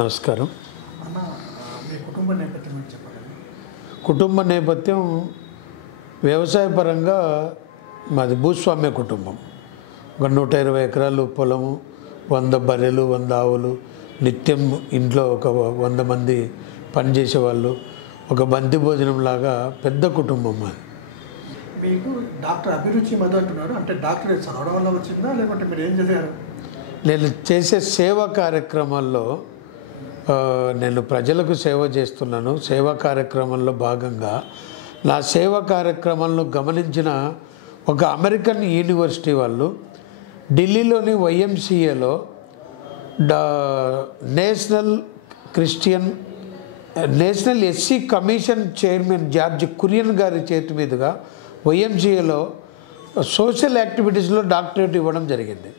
నమస్కారం. అన్న, మీ కుటుంబ నేపథ్యం ఏంటి చెప్పగలరా? కుటుంబ నేపథ్యం వ్యవసాయపరంగా మాది భూస్వామ్య కుటుంబం. ఒక 120 ఎకరాలు పొలము, 100 బర్రెలు, 100 ఆవులు, నిత్యం ఇంట్లో ఒక 100 మంది పనిచేసేవాళ్ళు, ఒక బంతి భోజనం లాగా పెద్ద కుటుంబం మాది. మీకు డాక్టర్ అభిరుచి మధు అంటున్నారు, అంటే డాక్టర్ చదవడం వల్ల వచ్చిందా లేకుంటే మీరు ఏం చేశారు? నేను చేసే సేవా కార్యక్రమాల్లో నేను ప్రజలకు సేవ చేస్తున్నాను. సేవా కార్యక్రమంలో భాగంగా నా సేవా కార్యక్రమాలను గమనించిన ఒక అమెరికన్ యూనివర్సిటీ వాళ్ళు ఢిల్లీలోని వైఎంసీఏలో national SC commission chairman George Kurian గారి చేతి మీదుగా వైఎంసీఏలో సోషల్ యాక్టివిటీస్లో డాక్టరేట్ ఇవ్వడం జరిగింది.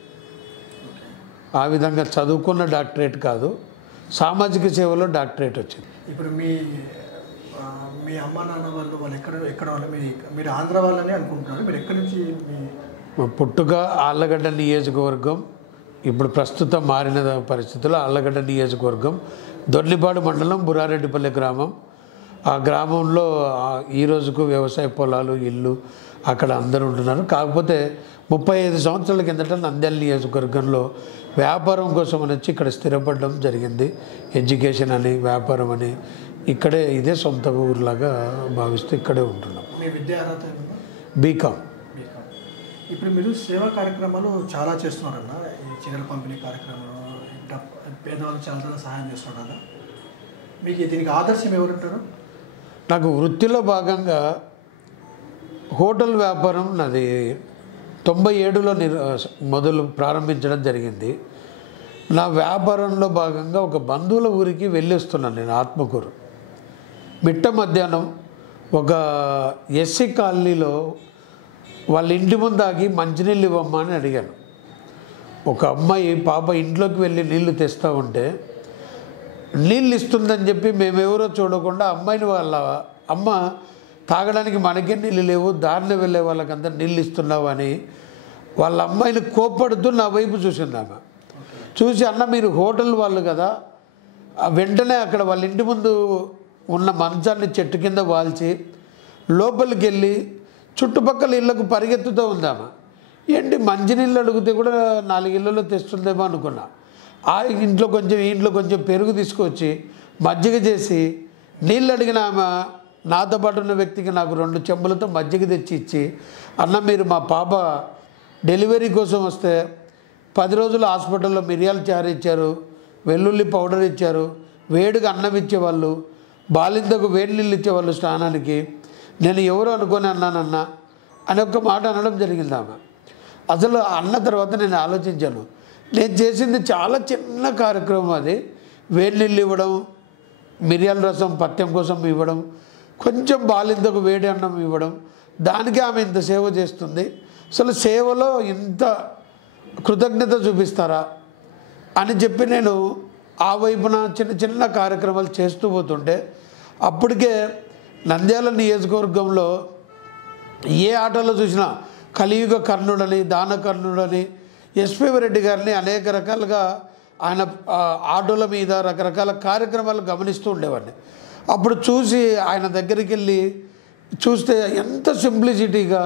ఆ విధంగా చదువుకున్న డాక్టరేట్ కాదు, సామాజిక సేవలో డాక్టరేట్ వచ్చింది. ఇప్పుడు మీ అమ్మ నాన్న వాళ్ళు ఎక్కడ వాళ్ళు మీరు ఆంధ్ర వాళ్ళని అనుకుంటున్నారు. మీరు ఎక్కడి నుంచి? పుట్టుక ఆళ్ళగడ్డ నియోజకవర్గం. ఇప్పుడు ప్రస్తుతం మారిన పరిస్థితుల్లో ఆళ్ళగడ్డ నియోజకవర్గం, దొర్లిపాడు మండలం, బురారెడ్డిపల్లి గ్రామం. ఆ గ్రామంలో ఈ రోజుకు వ్యవసాయ పొలాలు, ఇల్లు అక్కడ అందరూ ఉంటున్నారు. కాకపోతే 35 సంవత్సరాల కిందట నంద్యాల నియోజకవర్గంలో వ్యాపారం కోసం అని వచ్చి ఇక్కడ స్థిరపడడం జరిగింది. ఎడ్యుకేషన్ అని, వ్యాపారం అని ఇక్కడే, ఇదే సొంత ఊరులాగా భావిస్తూ ఇక్కడే ఉంటున్నాం. మీ విద్యా అర్హత బీకామ్. ఇప్పుడు మీరు సేవా కార్యక్రమాలు చాలా చేస్తున్నారన్న, ఈ చీరల పంపిణీ కార్యక్రమాలు, ఇంకా పేదవాళ్ళకి చాలా సహాయం చేస్తున్నారు కదా. మీకు దీనికి ఆదర్శం ఎవరుంటారు? నాకు వృత్తిలో భాగంగా హోటల్ వ్యాపారం నాది 97లో మొదలు ప్రారంభించడం జరిగింది. నా వ్యాపారంలో భాగంగా ఒక బంధువుల ఊరికి వెళ్ళి వస్తున్నాను నేను, ఆత్మకూరు. మిట్ట మధ్యాహ్నం ఒక ఎస్సీ కాలనీలో వాళ్ళ ఇంటి ముందు ఆగి మంచినీళ్ళు ఇవ్వమ్మా అని అడిగాను. ఒక అమ్మాయి పాప ఇంట్లోకి వెళ్ళి నీళ్లు తెస్తూ ఉంటే నీళ్ళు ఇస్తుందని చెప్పి మేమెవరో చూడకుండా అమ్మాయిని వాళ్ళ అమ్మ తాగడానికి మనకే నీళ్ళు లేవు, దారిని వెళ్ళే వాళ్ళకంతా నీళ్ళు ఇస్తున్నావు అని వాళ్ళ అమ్మాయిని కోప్పడుతూ నా వైపు చూసింది. ఆమె చూసి, అన్న మీరు హోటల్ వాళ్ళు కదా, వెంటనే అక్కడ వాళ్ళ ఇంటి ముందు ఉన్న మంచాన్ని చెట్టు కింద వాల్చి లోపలికి వెళ్ళి చుట్టుపక్కల ఇళ్లకు పరిగెత్తుతూ ఉంది ఆమె. ఏంటి మంచినీళ్ళు అడిగితే కూడా 4 ఇళ్లలో తెస్తుందేమో అనుకున్నా. ఆ ఇంట్లో కొంచెం పెరుగు తీసుకొచ్చి మజ్జిగ చేసి నీళ్ళు అడిగిన ఆమె నాతో పాటు ఉన్న వ్యక్తికి నాకు 2 చెంబులతో మజ్జిగ తెచ్చి ఇచ్చి, అన్న మీరు మా పాప డెలివరీ కోసం వస్తే 10 రోజులు హాస్పిటల్లో మిరియాల చారు ఇచ్చారు, వెల్లుల్లి పౌడర్ ఇచ్చారు, వేడిగా అన్నం ఇచ్చేవాళ్ళు, బాలింతకు వేడి నీళ్ళు ఇచ్చేవాళ్ళు స్నానానికి, నేను ఎవరు అనుకొని అన్నానన్న అని ఒక్క మాట అనడం జరిగింది ఆమె. అసలు అన్న తర్వాత నేను ఆలోచించాను, నేను చేసింది చాలా చిన్న కార్యక్రమం. అది వేడి నీళ్ళు ఇవ్వడం, మిరియాల రసం పథ్యం కోసం ఇవ్వడం, కొంచెం బాలింతకు వేడి అన్నం ఇవ్వడం, దానికి ఆమె ఇంత సేవ చేస్తుంది. అసలు సేవలో ఇంత కృతజ్ఞత చూపిస్తారా అని చెప్పి నేను ఆ వైపున చిన్న కార్యక్రమాలు చేస్తూ పోతుంటే, అప్పటికే నంద్యాల నియోజకవర్గంలో ఏ ఆటలో చూసినా కలియుగ కర్ణుడని, దాన కర్ణుడని, ఎస్పీవి రెడ్డి గారిని అనేక రకాలుగా ఆయన ఆటోల మీద రకరకాల కార్యక్రమాలు గమనిస్తూ ఉండేవాడిని. అప్పుడు చూసి ఆయన దగ్గరికి వెళ్ళి చూస్తే ఎంత సింప్లిసిటీగా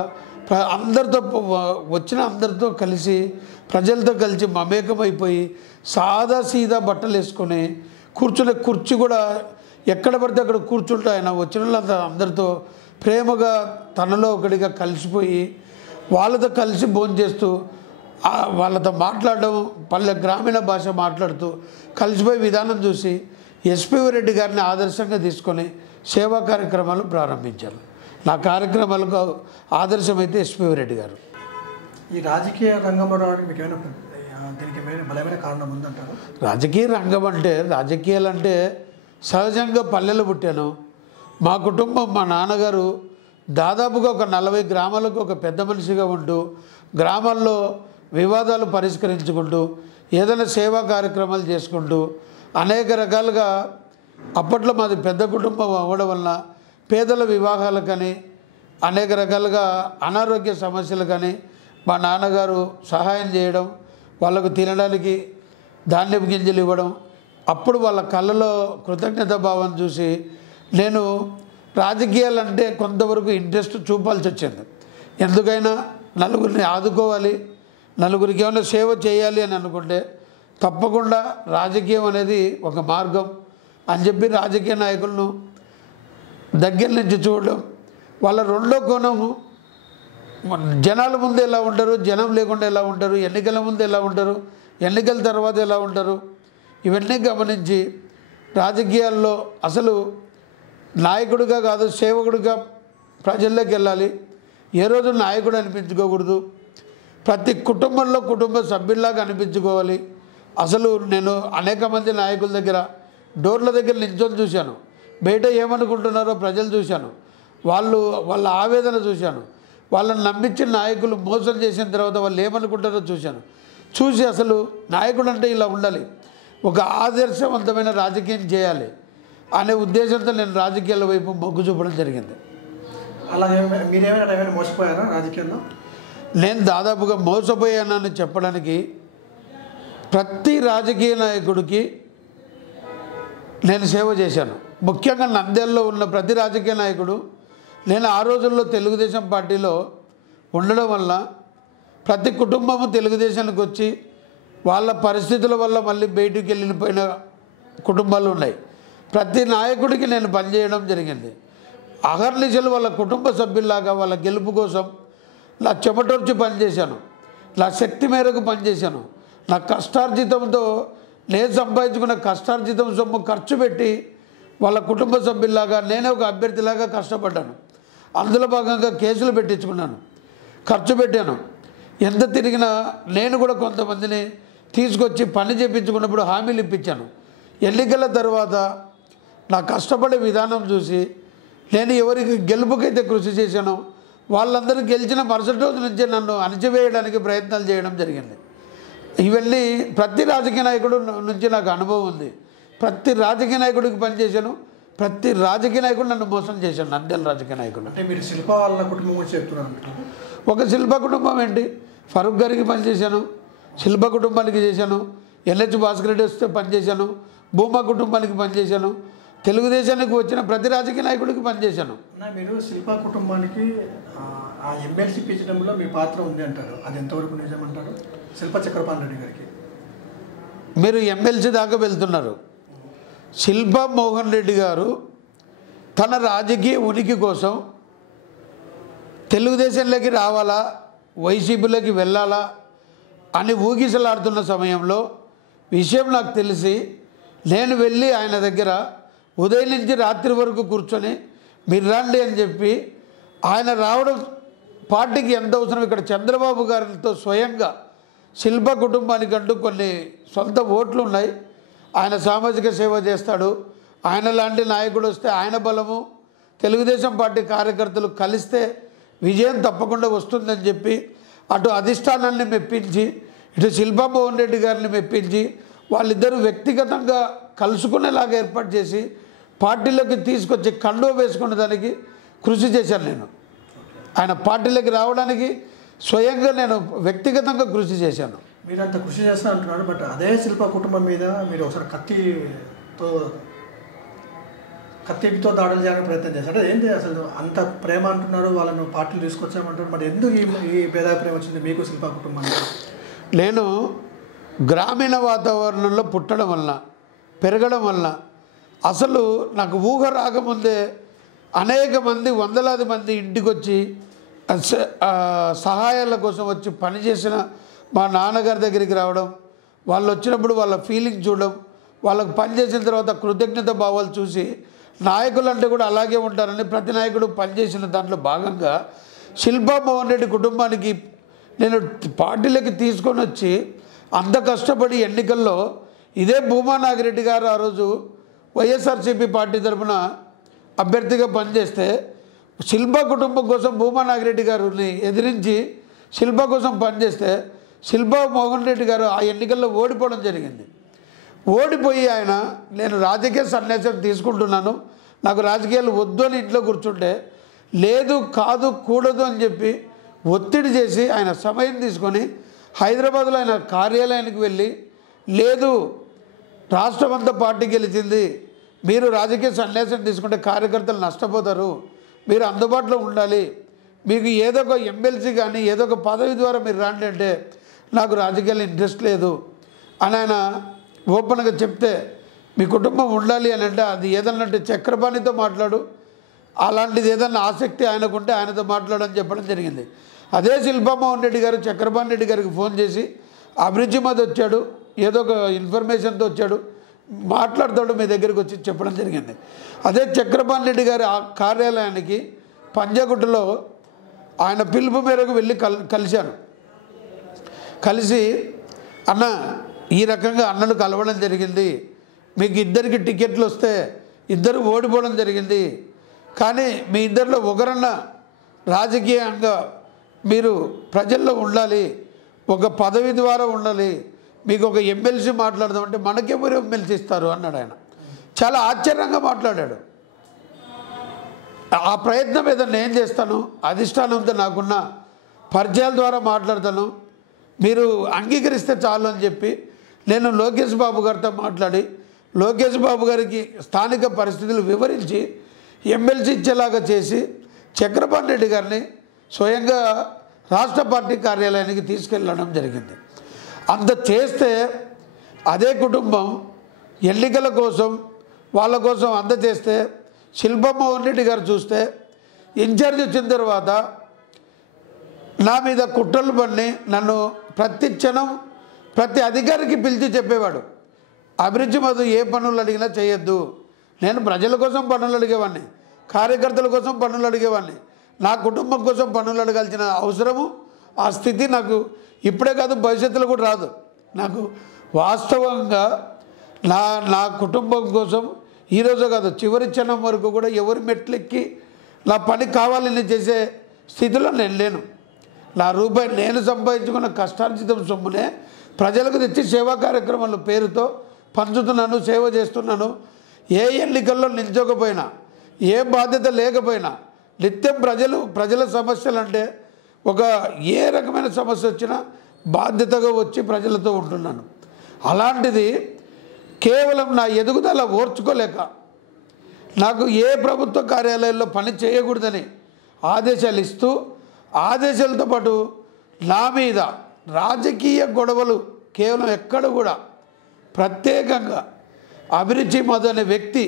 అందరితో వచ్చిన అందరితో కలిసి, ప్రజలతో కలిసి మమేకమైపోయి సాదా సీదా బట్టలు వేసుకొని కూర్చునే కుర్చీ కూడా ఎక్కడ పడితే అక్కడ కూర్చుంటూ ఆయన వచ్చిన వాళ్ళంతా అందరితో ప్రేమగా తనలో ఒకటిగా కలిసిపోయి వాళ్ళతో కలిసి భోంచేస్తూ వాళ్ళతో మాట్లాడడం, గ్రామీణ భాష మాట్లాడుతూ కలిసిపోయే విధానం చూసి ఎస్పీవి రెడ్డి గారిని ఆదర్శంగా తీసుకొని సేవా కార్యక్రమాలు ప్రారంభించారు. నా కార్యక్రమాలకు ఆదర్శమైతే ఎస్పీవి రెడ్డి గారు. ఈ రాజకీయ రంగంలో రావడానికి మీకు ఏమైనా దీనికి బలమైన కారణం ఉందంటారు? రాజకీయ రంగం అంటే, రాజకీయాలు అంటే సహజంగా పల్లెలు పుట్టాను. మా కుటుంబం, మా నాన్నగారు దాదాపుగా ఒక 40 గ్రామాలకు ఒక పెద్ద మనిషిగా ఉంటూ గ్రామాల్లో వివాదాలు పరిష్కరించుకుంటూ ఏదైనా సేవా కార్యక్రమాలు చేసుకుంటూ అనేక రకాలుగా, అప్పట్లో మాది పెద్ద కుటుంబం అవ్వడం వలన పేదల వివాహాలు కానీ, అనేక రకాలుగా అనారోగ్య సమస్యలు కానీ మా నాన్నగారు సహాయం చేయడం, వాళ్ళకు తినడానికి ధాన్యపు గింజలు ఇవ్వడం, అప్పుడు వాళ్ళ కళ్ళలో కృతజ్ఞత భావం చూసి నేను రాజకీయాలంటే కొంతవరకు ఇంట్రెస్ట్ చూపాల్సి వచ్చింది. ఎందుకైనా నలుగురిని ఆదుకోవాలి, నలుగురికి ఏమైనా సేవ చేయాలి అని అనుకుంటే తప్పకుండా రాజకీయం అనేది ఒక మార్గం అని చెప్పి రాజకీయ నాయకులను దగ్గర నుంచి చూడడం. వాళ్ళ రెండో కోణము జనాల ముందు ఎలా ఉంటారు, జనం లేకుండా ఎలా ఉంటారు, ఎన్నికల ముందు ఎలా ఉంటారు, ఎన్నికల తర్వాత ఎలా ఉంటారు, ఇవన్నీ గమనించి రాజకీయాల్లో అసలు నాయకుడిగా కాదు సేవకుడిగా ప్రజల్లోకి వెళ్ళాలి. ఏ రోజు నాయకుడు అనిపించుకోకూడదు, ప్రతి కుటుంబంలో కుటుంబ సభ్యుల్లాగా అనిపించుకోవాలి. అసలు నేను అనేక మంది నాయకుల దగ్గర డోర్ల దగ్గర నిల్చొని చూశాను, బయట ఏమనుకుంటున్నారో ప్రజలు చూశాను, వాళ్ళ ఆవేదన చూశాను, వాళ్ళని నమ్మించిన నాయకులు మోసం చేసిన తర్వాత వాళ్ళు ఏమనుకుంటారో చూసి అసలు నాయకుడు అంటే ఇలా ఉండాలి, ఒక ఆదర్శవంతమైన రాజకీయం చేయాలి అనే ఉద్దేశంతో నేను రాజకీయాల వైపు మొగ్గు చూపడం జరిగింది. అలాగే మీరేమైనా మోసపోయారా రాజకీయాల్లో? నేను దాదాపుగా మోసపోయానని చెప్పడానికి ప్రతి రాజకీయ నాయకుడికి నేను సేవ చేశాను. ముఖ్యంగా నంద్యాలలో ఉన్న ప్రతి రాజకీయ నాయకుడు, నేను ఆ రోజుల్లో తెలుగుదేశం పార్టీలో ఉండడం వల్ల ప్రతి కుటుంబము తెలుగుదేశానికి వచ్చి వాళ్ళ పరిస్థితుల వల్ల మళ్ళీ బయటికి వెళ్ళిపోయిన కుటుంబాలు ఉన్నాయి. ప్రతి నాయకుడికి నేను పనిచేయడం జరిగింది. అహర్నిశలు వాళ్ళ కుటుంబ సభ్యుల్లాగా వాళ్ళ గెలుపు కోసం నా చెమటోర్చి పనిచేశాను, నా శక్తి మేరకు పనిచేశాను. నా కష్టార్జితంతో నేను సంపాదించుకున్న కష్టార్జితం సొమ్ము ఖర్చు పెట్టి వాళ్ళ కుటుంబ సభ్యుల్లాగా నేనే ఒక అభ్యర్థిలాగా కష్టపడ్డాను. అందులో భాగంగా కేసులు పెట్టించుకున్నాను, ఖర్చు పెట్టాను. ఎంత తిరిగినా నేను కూడా కొంతమందిని తీసుకొచ్చి పని చేయించుకున్నప్పుడు హామీలు ఇప్పించాను. ఎన్నికల తర్వాత నా కష్టపడే విధానం చూసి నేను ఎవరికి గెలుపుకైతే కృషి చేశానో వాళ్ళందరూ గెలిచిన మరుసటి రోజు నుంచే నన్ను అణచివేయడానికి ప్రయత్నాలు చేయడం జరిగింది. ఇవన్నీ ప్రతి రాజకీయ నాయకుడు నుంచి నాకు అనుభవం ఉంది. ప్రతి రాజకీయ నాయకుడికి పనిచేశాను, ప్రతి రాజకీయ నాయకుడు నన్ను మోసం చేశాను. నంద్యాల రాజకీయ నాయకుడు అంటే మీరు శిల్ప వాళ్ళ కుటుంబం గురించి చెప్తున్నారు. ఒక శిల్ప కుటుంబం ఏంటి, ఫరూక్ గారికి పనిచేశాను, శిల్ప కుటుంబానికి చేశాను, ఎల్హెచ్ భాస్కర్ రెడ్డి వస్తే పనిచేశాను, భూమా కుటుంబానికి పనిచేశాను, తెలుగుదేశానికి వచ్చిన ప్రతి రాజకీయ నాయకుడికి పనిచేశాను. మీరు శిల్ప కుటుంబానికి ఆ ఎమ్మెల్సీ ఇప్పించడంలో మీ పాత్ర ఉంది అంటారు, అది ఎంతవరకు నిజమంటారు? శిల్ప చక్రపాణి రెడ్డి గారికి మీరు ఎమ్మెల్సీ దాకా వెళ్తున్నారు. శిల్ప మోహన్ రెడ్డి గారు తన రాజకీయ ఉనికి కోసం తెలుగుదేశంలోకి రావాలా, వైసీపీలోకి వెళ్ళాలా అని ఊగిసలాడుతున్న సమయంలో విషయం నాకు తెలిసి నేను వెళ్ళి ఆయన దగ్గర ఉదయం నుంచి రాత్రి వరకు కూర్చొని మీరు రండి అని చెప్పి ఆయన రావడం పార్టీకి ఎంత అవసరం. ఇక్కడ చంద్రబాబు గారితో స్వయంగా శిల్ప కుటుంబానికంటూ కొన్ని సొంత ఓట్లు ఉన్నాయి, ఆయన సామాజిక సేవ చేస్తాడు, ఆయన లాంటి నాయకుడు వస్తే ఆయన బలము తెలుగుదేశం పార్టీ కార్యకర్తలు కలిస్తే విజయం తప్పకుండా వస్తుందని చెప్పి అటు అధిష్టానాన్ని మెప్పించి ఇటు శిల్పా మోహన్ రెడ్డి గారిని మెప్పించి వాళ్ళిద్దరూ వ్యక్తిగతంగా కలుసుకునేలాగా ఏర్పాటు చేసి పార్టీలోకి తీసుకొచ్చి కండువ వేసుకునే దానికి కృషి చేశాను. నేను ఆయన పార్టీలోకి రావడానికి స్వయంగా నేను వ్యక్తిగతంగా కృషి చేశాను. మీరు అంత కృషి చేస్తా అంటున్నారు, బట్ అదే శిల్ప కుటుంబం మీద మీరు ఒకసారి కత్తితో దాడులు చేయాలని ప్రయత్నం చేశారు. ఏంటి అసలు అంత ప్రేమ అంటున్నారు, వాళ్ళను పార్టీలు తీసుకొచ్చామంటారు, మరి ఎందుకు ఈ భేదాభిప్రాయం వచ్చింది మీకు శిల్ప కుటుంబానికి? నేను గ్రామీణ వాతావరణంలో పుట్టడం వల్ల పెరగడం వల్ల అసలు నాకు ఊహ రాకముందే అనేక మంది వందలాది మంది ఇంటికి వచ్చి సహాయాల కోసం వచ్చి పనిచేసిన మా నాన్నగారి దగ్గరికి రావడం, వాళ్ళు వచ్చినప్పుడు వాళ్ళ ఫీలింగ్ చూడడం, వాళ్ళకు పనిచేసిన తర్వాత కృతజ్ఞత భావాలు చూసి నాయకులు అంటే కూడా అలాగే ఉంటారని ప్రతి నాయకుడు పనిచేసిన దాంట్లో భాగంగా శిల్పా మోహన్ రెడ్డి కుటుంబానికి నేను పార్టీలోకి తీసుకొని వచ్చి అంత కష్టపడి ఎన్నికల్లో ఇదే భూమా నాగిరెడ్డి గారు ఆ రోజు వైఎస్ఆర్సీపీ పార్టీ తరఫున అభ్యర్థిగా పనిచేస్తే శిల్ప కుటుంబం కోసం భూమా నాగిరెడ్డి గారిని ఎదిరించి శిల్ప కోసం పనిచేస్తే శిల్పా మోహన్ రెడ్డి గారు ఆ ఎన్నికల్లో ఓడిపోవడం జరిగింది. ఓడిపోయి ఆయన నేను రాజకీయ సన్యాసం తీసుకుంటున్నాను, నాకు రాజకీయాలు వద్దు అని ఇంట్లో కూర్చుంటే లేదు కాదు కూడదు అని చెప్పి ఒత్తిడి చేసి ఆయన సమయం తీసుకొని హైదరాబాద్లో ఆయన కార్యాలయానికి వెళ్ళి లేదు రాష్ట్రం అంతా పార్టీ గెలిచింది, మీరు రాజకీయ సన్యాసం తీసుకుంటే కార్యకర్తలు నష్టపోతారు, మీరు అందుబాటులో ఉండాలి, మీకు ఏదో ఒక ఎమ్మెల్సీ కానీ ఏదో ఒక పదవి ద్వారా మీరు రాండి అంటే నాకు రాజకీయాలు ఇంట్రెస్ట్ లేదు అని ఆయన ఓపెన్గా చెప్తే, మీ కుటుంబం ఉండాలి అని అంటే అది ఏదన్నంటే చక్రపాణితో మాట్లాడు, అలాంటిది ఏదన్నా ఆసక్తి ఆయనకుంటే ఆయనతో మాట్లాడని చెప్పడం జరిగింది. అదే శిల్పామోహన్ రెడ్డి గారు చక్రపాణి రెడ్డి గారికి ఫోన్ చేసి అభిరుచి మీద వచ్చాడు, ఏదో ఒక ఇన్ఫర్మేషన్తో వచ్చాడు, మాట్లాడతాడు, మీ దగ్గరికి వచ్చి చెప్పడం జరిగింది. అదే చక్రపాణి రెడ్డి గారి కార్యాలయానికి పంజాగుట్టలో ఆయన పిలుపు మేరకు వెళ్ళి కలిశాను. కలిసి అన్న ఈ రకంగా అన్నను కలవడం జరిగింది, మీకు ఇద్దరికి టికెట్లు వస్తే ఇద్దరు ఓడిపోవడం జరిగింది, కానీ మీ ఇద్దరిలో ఒకరన్నా రాజకీయంగా మీరు ప్రజల్లో ఉండాలి, ఒక పదవి ద్వారా ఉండాలి, మీకు ఒక ఎమ్మెల్సీ మాట్లాడదామంటే మనకెవరు ఎమ్మెల్సీ ఇస్తారు అన్నాడు ఆయన. చాలా ఆశ్చర్యంగా మాట్లాడాడు. ఆ ప్రయత్నం ఏదన్నా నేను చేస్తాను, అధిష్టానంతో నాకున్న పరిచయాల ద్వారా మాట్లాడతాను, మీరు అంగీకరిస్తే చాలు అని చెప్పి నేను లోకేష్ బాబు గారితో మాట్లాడి లోకేష్ బాబు గారికి స్థానిక పరిస్థితులు వివరించి ఎమ్మెల్సీ ఇచ్చేలాగా చేసి చక్రపాణి రెడ్డి గారిని స్వయంగా రాష్ట్ర పార్టీ కార్యాలయానికి తీసుకెళ్ళడం జరిగింది. అంత చేస్తే అదే కుటుంబం ఎన్నికల కోసం వాళ్ళ కోసం అంత చేస్తే శిల్పామోహన్ రెడ్డి గారు చూస్తే ఇన్ఛార్జ్ వచ్చిన తర్వాత నా మీద కుట్రలు పడి నన్ను ప్రతి క్షణం ప్రతి అధికారికి పిలిచి చెప్పేవాడు, అభిరుచి మధు ఏ పనులు అడిగినా చేయొద్దు, నేను ప్రజల కోసం పనులు అడిగేవాడిని, కార్యకర్తల కోసం పనులు అడిగేవాడిని, నా కుటుంబం కోసం పనులు అడగాల్సిన అవసరము ఆ స్థితి నాకు ఇప్పుడే కాదు భవిష్యత్తులో కూడా రాదు. నాకు వాస్తవంగా నా కుటుంబం కోసం ఈరోజు కాదు చివరి క్షణం వరకు కూడా ఎవరి మెట్లెక్కి నా పని కావాలని చేసే స్థితిలో నేను లేను. నా రూపాయి నేను సంపాదించుకున్న కష్టార్జితం సొమ్మునే ప్రజలకు తెచ్చి సేవా కార్యక్రమాల పేరుతో పంచుతున్నాను, సేవ చేస్తున్నాను. ఏ ఎన్నికల్లో నిల్చోకపోయినా, ఏ బాధ్యత లేకపోయినా నిత్యం ప్రజల సమస్యలు అంటే ఒక ఏ రకమైన సమస్య వచ్చినా బాధ్యతగా వచ్చి ప్రజలతో ఉంటున్నాను. అలాంటిది కేవలం నా ఎదుగుదల ఓర్చుకోలేక నాకు ఏ ప్రభుత్వ కార్యాలయాల్లో పని చేయకూడదని ఆదేశాలు ఇస్తూ, ఆదేశాలతో పాటు నా మీద రాజకీయ గొడవలు కేవలం ఎక్కడ కూడా ప్రత్యేకంగా అభిరుచి మధు అనే వ్యక్తి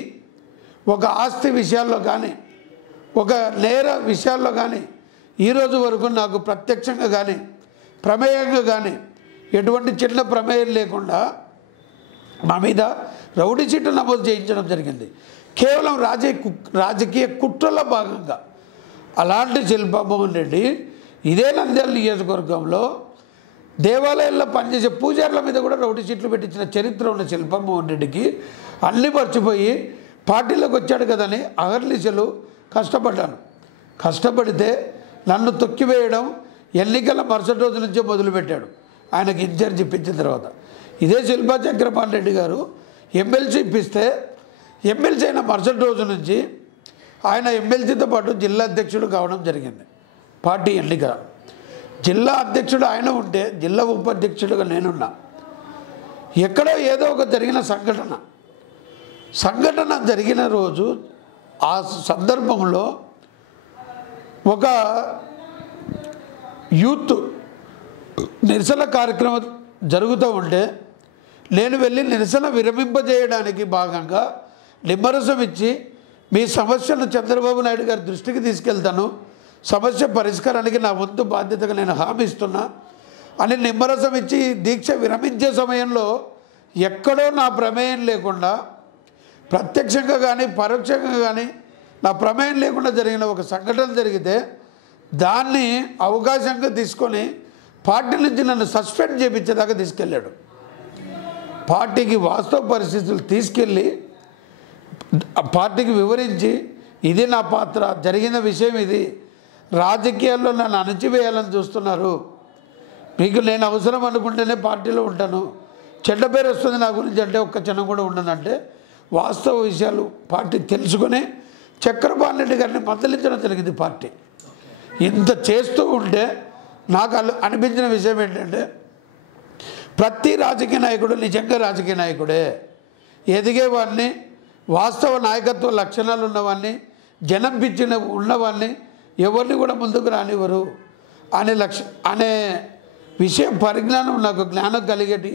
ఒక ఆస్తి విషయాల్లో కానీ ఒక నేర విషయాల్లో కానీ ఈరోజు వరకు నాకు ప్రత్యక్షంగా కానీ ప్రమేయంగా కానీ ఎటువంటి చిన్న ప్రమేయం లేకుండా మా మీద రౌడీ చీట్లు నమోదు చేయించడం జరిగింది, కేవలం రాజకీయ కుట్రలో భాగంగా. అలాంటి శిల్పామోహన్ రెడ్డి ఇదే నంద్యాల నియోజకవర్గంలో దేవాలయాల్లో పనిచేసే పూజారుల మీద కూడా రౌడీ చీట్లు పెట్టించిన చరిత్ర ఉన్న శిల్పామోహన్ రెడ్డికి అన్నీ మర్చిపోయి పార్టీలోకి వచ్చాడు కదని అహర్నిశలు కష్టపడ్డాను. కష్టపడితే నన్ను తొక్కివేయడం ఎన్నికల మరుసటి రోజు నుంచే మొదలుపెట్టాడు. ఆయనకి ఇన్ఛార్జ్ ఇప్పించిన తర్వాత ఇదే శిల్పా చక్రపాణి రెడ్డి గారు ఎమ్మెల్సీ ఇప్పిస్తే ఎమ్మెల్సీ అయిన మరుసటి రోజు నుంచి ఆయన ఎమ్మెల్సీతో పాటు జిల్లా అధ్యక్షుడు కావడం జరిగింది. పార్టీ ఎన్నిక జిల్లా అధ్యక్షుడు ఆయన ఉంటే జిల్లా ఉపాధ్యక్షుడుగా నేనున్నా. ఎక్కడో ఏదో ఒక జరిగిన సంఘటన జరిగిన రోజు ఆ సందర్భంలో ఒక యూత్ నిరసన కార్యక్రమం జరుగుతూ ఉంటే నేను వెళ్ళి నిరసన విరమింపజేయడానికి భాగంగా నిమ్మరసం ఇచ్చి మీ సమస్యను చంద్రబాబు నాయుడు గారి దృష్టికి తీసుకెళ్తాను, సమస్య పరిష్కారానికి నా వంతు బాధ్యతగా నేను హామీ ఇస్తున్నా అని నిమ్మరసం ఇచ్చి దీక్ష విరమించే సమయంలో ఎక్కడో నా ప్రమేయం లేకుండా ప్రత్యక్షంగా కానీ పరోక్షంగా కానీ నా ప్రమేయం లేకుండా జరిగిన ఒక సంఘటన జరిగితే దాన్ని అవకాశంగా తీసుకొని పార్టీ నుంచి నన్ను సస్పెండ్ చేయించేదాకా తీసుకెళ్ళాడు. పార్టీకి వాస్తవ పరిస్థితులు తీసుకెళ్ళి పార్టీకి వివరించి ఇది నా పాత్ర, జరిగిన విషయం ఇది, రాజకీయాల్లో నన్ను అణచివేయాలని చూస్తున్నారు, మీకు నేను అవసరం అనుకుంటేనే పార్టీలో ఉంటాను, చెడ్డ పేరు వస్తుంది నా గురించి అంటే ఒక్క క్షణం కూడా ఉండదంటే వాస్తవ విషయాలు పార్టీ తెలుసుకొని చక్రపాణి రెడ్డి గారిని మందలించడం జరిగింది. పార్టీ ఇంత చేస్తూ ఉంటే నాకు అనిపించిన విషయం ఏంటంటే ప్రతి రాజకీయ నాయకుడు నిజంగా రాజకీయ నాయకుడే, ఎదిగేవాడిని, వాస్తవ నాయకత్వ లక్షణాలు ఉన్నవాడిని, జనం పిచ్చిన ఉన్నవాడిని ఎవరిని కూడా ముందుకు రానివ్వరు అనే విషయం పరిజ్ఞానం నాకు జ్ఞానం కలిగేటి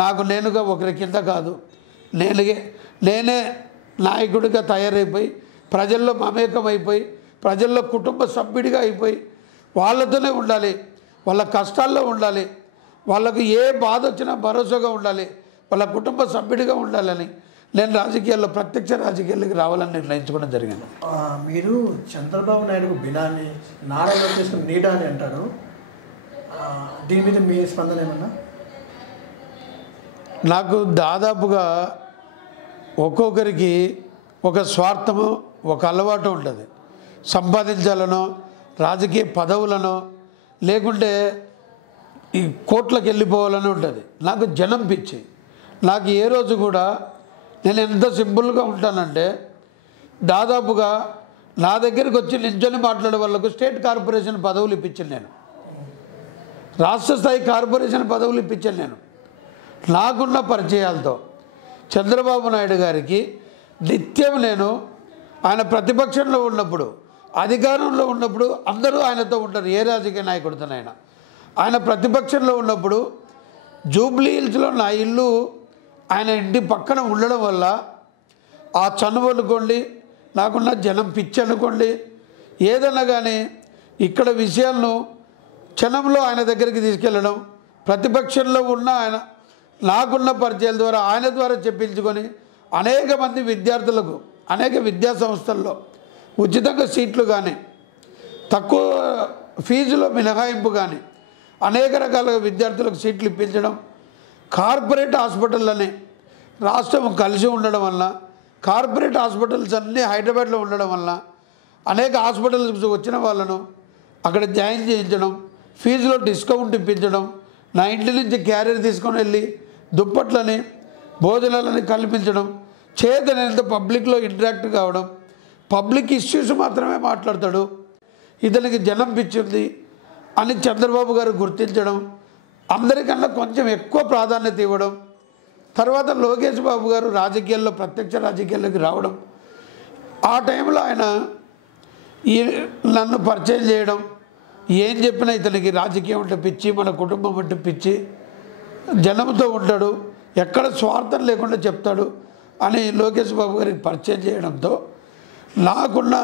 నాకు నేనుగా ఒకరి కింద కాదు, నేనే నాయకుడిగా తయారైపోయి ప్రజల్లో మమేకమైపోయి ప్రజల్లో కుటుంబ సభ్యుడిగా అయిపోయి వాళ్ళతోనే ఉండాలి, వాళ్ళ కష్టాల్లో ఉండాలి, వాళ్ళకు ఏ బాధ వచ్చినా భరోసాగా ఉండాలి, వాళ్ళ కుటుంబ సభ్యుడిగా ఉండాలని నేను రాజకీయాల్లో ప్రత్యక్ష రాజకీయాల్లోకి రావాలని నిర్ణయించుకోవడం జరిగింది. మీరు చంద్రబాబు నాయుడు బినాని నారా లోకేష్ నీడ అని అంటారు, దీని మీద మీ స్పందన ఏమన్నా? నాకు దాదాపుగా ఒక్కొక్కరికి ఒక స్వార్థము, ఒక అలవాటు ఉంటుంది. సంపాదించాలనో, రాజకీయ పదవులనో, లేకుంటే ఈ కోట్లకు వెళ్ళిపోవాలని ఉంటుంది. నాకు జనం పిచ్చి. నాకు ఏ రోజు కూడా నేను ఎంత సింపుల్గా ఉంటానంటే, దాదాపుగా నా దగ్గరికి వచ్చి నించొని మాట్లాడే వాళ్ళకు స్టేట్ కార్పొరేషన్ పదవులు ఇప్పించాను, నేను రాష్ట్ర స్థాయి కార్పొరేషన్ పదవులు ఇప్పించాను. నేను నాకున్న పరిచయాలతో చంద్రబాబు నాయుడు గారికి నిత్యం నేను ఆయన ప్రతిపక్షంలో ఉన్నప్పుడు, అధికారంలో ఉన్నప్పుడు అందరూ ఆయనతో ఉంటారు, ఏ రాజకీయ నాయకుడితోనైనా. ఆయన ప్రతిపక్షంలో ఉన్నప్పుడు జూబ్లీ హిల్స్లో నా ఇల్లు ఆయన ఇంటి పక్కన ఉండడం వల్ల ఆ చనువు అనుకోండి, నాకున్న జనం పిచ్చి అనుకోండి, ఏదన్నా కానీ ఇక్కడ విషయాలను క్షణంలో ఆయన దగ్గరికి తీసుకెళ్ళడం, ప్రతిపక్షంలో ఉన్న ఆయన నాకున్న పరిచయాల ద్వారా ఆయన ద్వారా చెప్పించుకొని అనేక మంది విద్యార్థులకు అనేక విద్యా సంస్థల్లో ఉచితంగా సీట్లు కానీ, తక్కువ ఫీజులో మినహాయింపు కానీ, అనేక రకాలుగా విద్యార్థులకు సీట్లు ఇప్పించడం, కార్పొరేట్ హాస్పిటళ్ళని రాష్ట్రం కలిసి ఉండడం వల్ల, కార్పొరేట్ హాస్పిటల్స్ అన్నీ హైదరాబాద్లో ఉండడం వల్ల అనేక హాస్పిటల్స్ వచ్చిన వాళ్ళను అక్కడ జాయిన్ చేయించడం, ఫీజులో డిస్కౌంట్ ఇప్పించడం, నా ఇంటి నుంచి క్యారియర్ తీసుకొని వెళ్ళి దుప్పట్లని భోజనాలని కల్పించడం, చేతనంత పబ్లిక్లో ఇంటరాక్ట్ కావడం, పబ్లిక్ ఇష్యూస్ మాత్రమే మాట్లాడతాడు, ఇతనికి జనం పిచ్చింది అని చంద్రబాబు గారు గుర్తించడం, అందరికన్నా కొంచెం ఎక్కువ ప్రాధాన్యత ఇవ్వడం, తర్వాత లోకేష్ బాబు గారు రాజకీయాల్లో ప్రత్యక్ష రాజకీయాల్లోకి రావడం, ఆ టైంలో ఆయన నన్ను పరిచయం చేయడం, ఏం చెప్పినా ఇతనికి రాజకీయం అంటే పిచ్చి, మన కుటుంబం అంటే పిచ్చి, జనంతో ఉంటాడు, ఎక్కడ స్వార్థం లేకుండా చెప్తాడు అని లోకేష్ బాబు గారికి పరిచయం చేయడంతో నాకున్న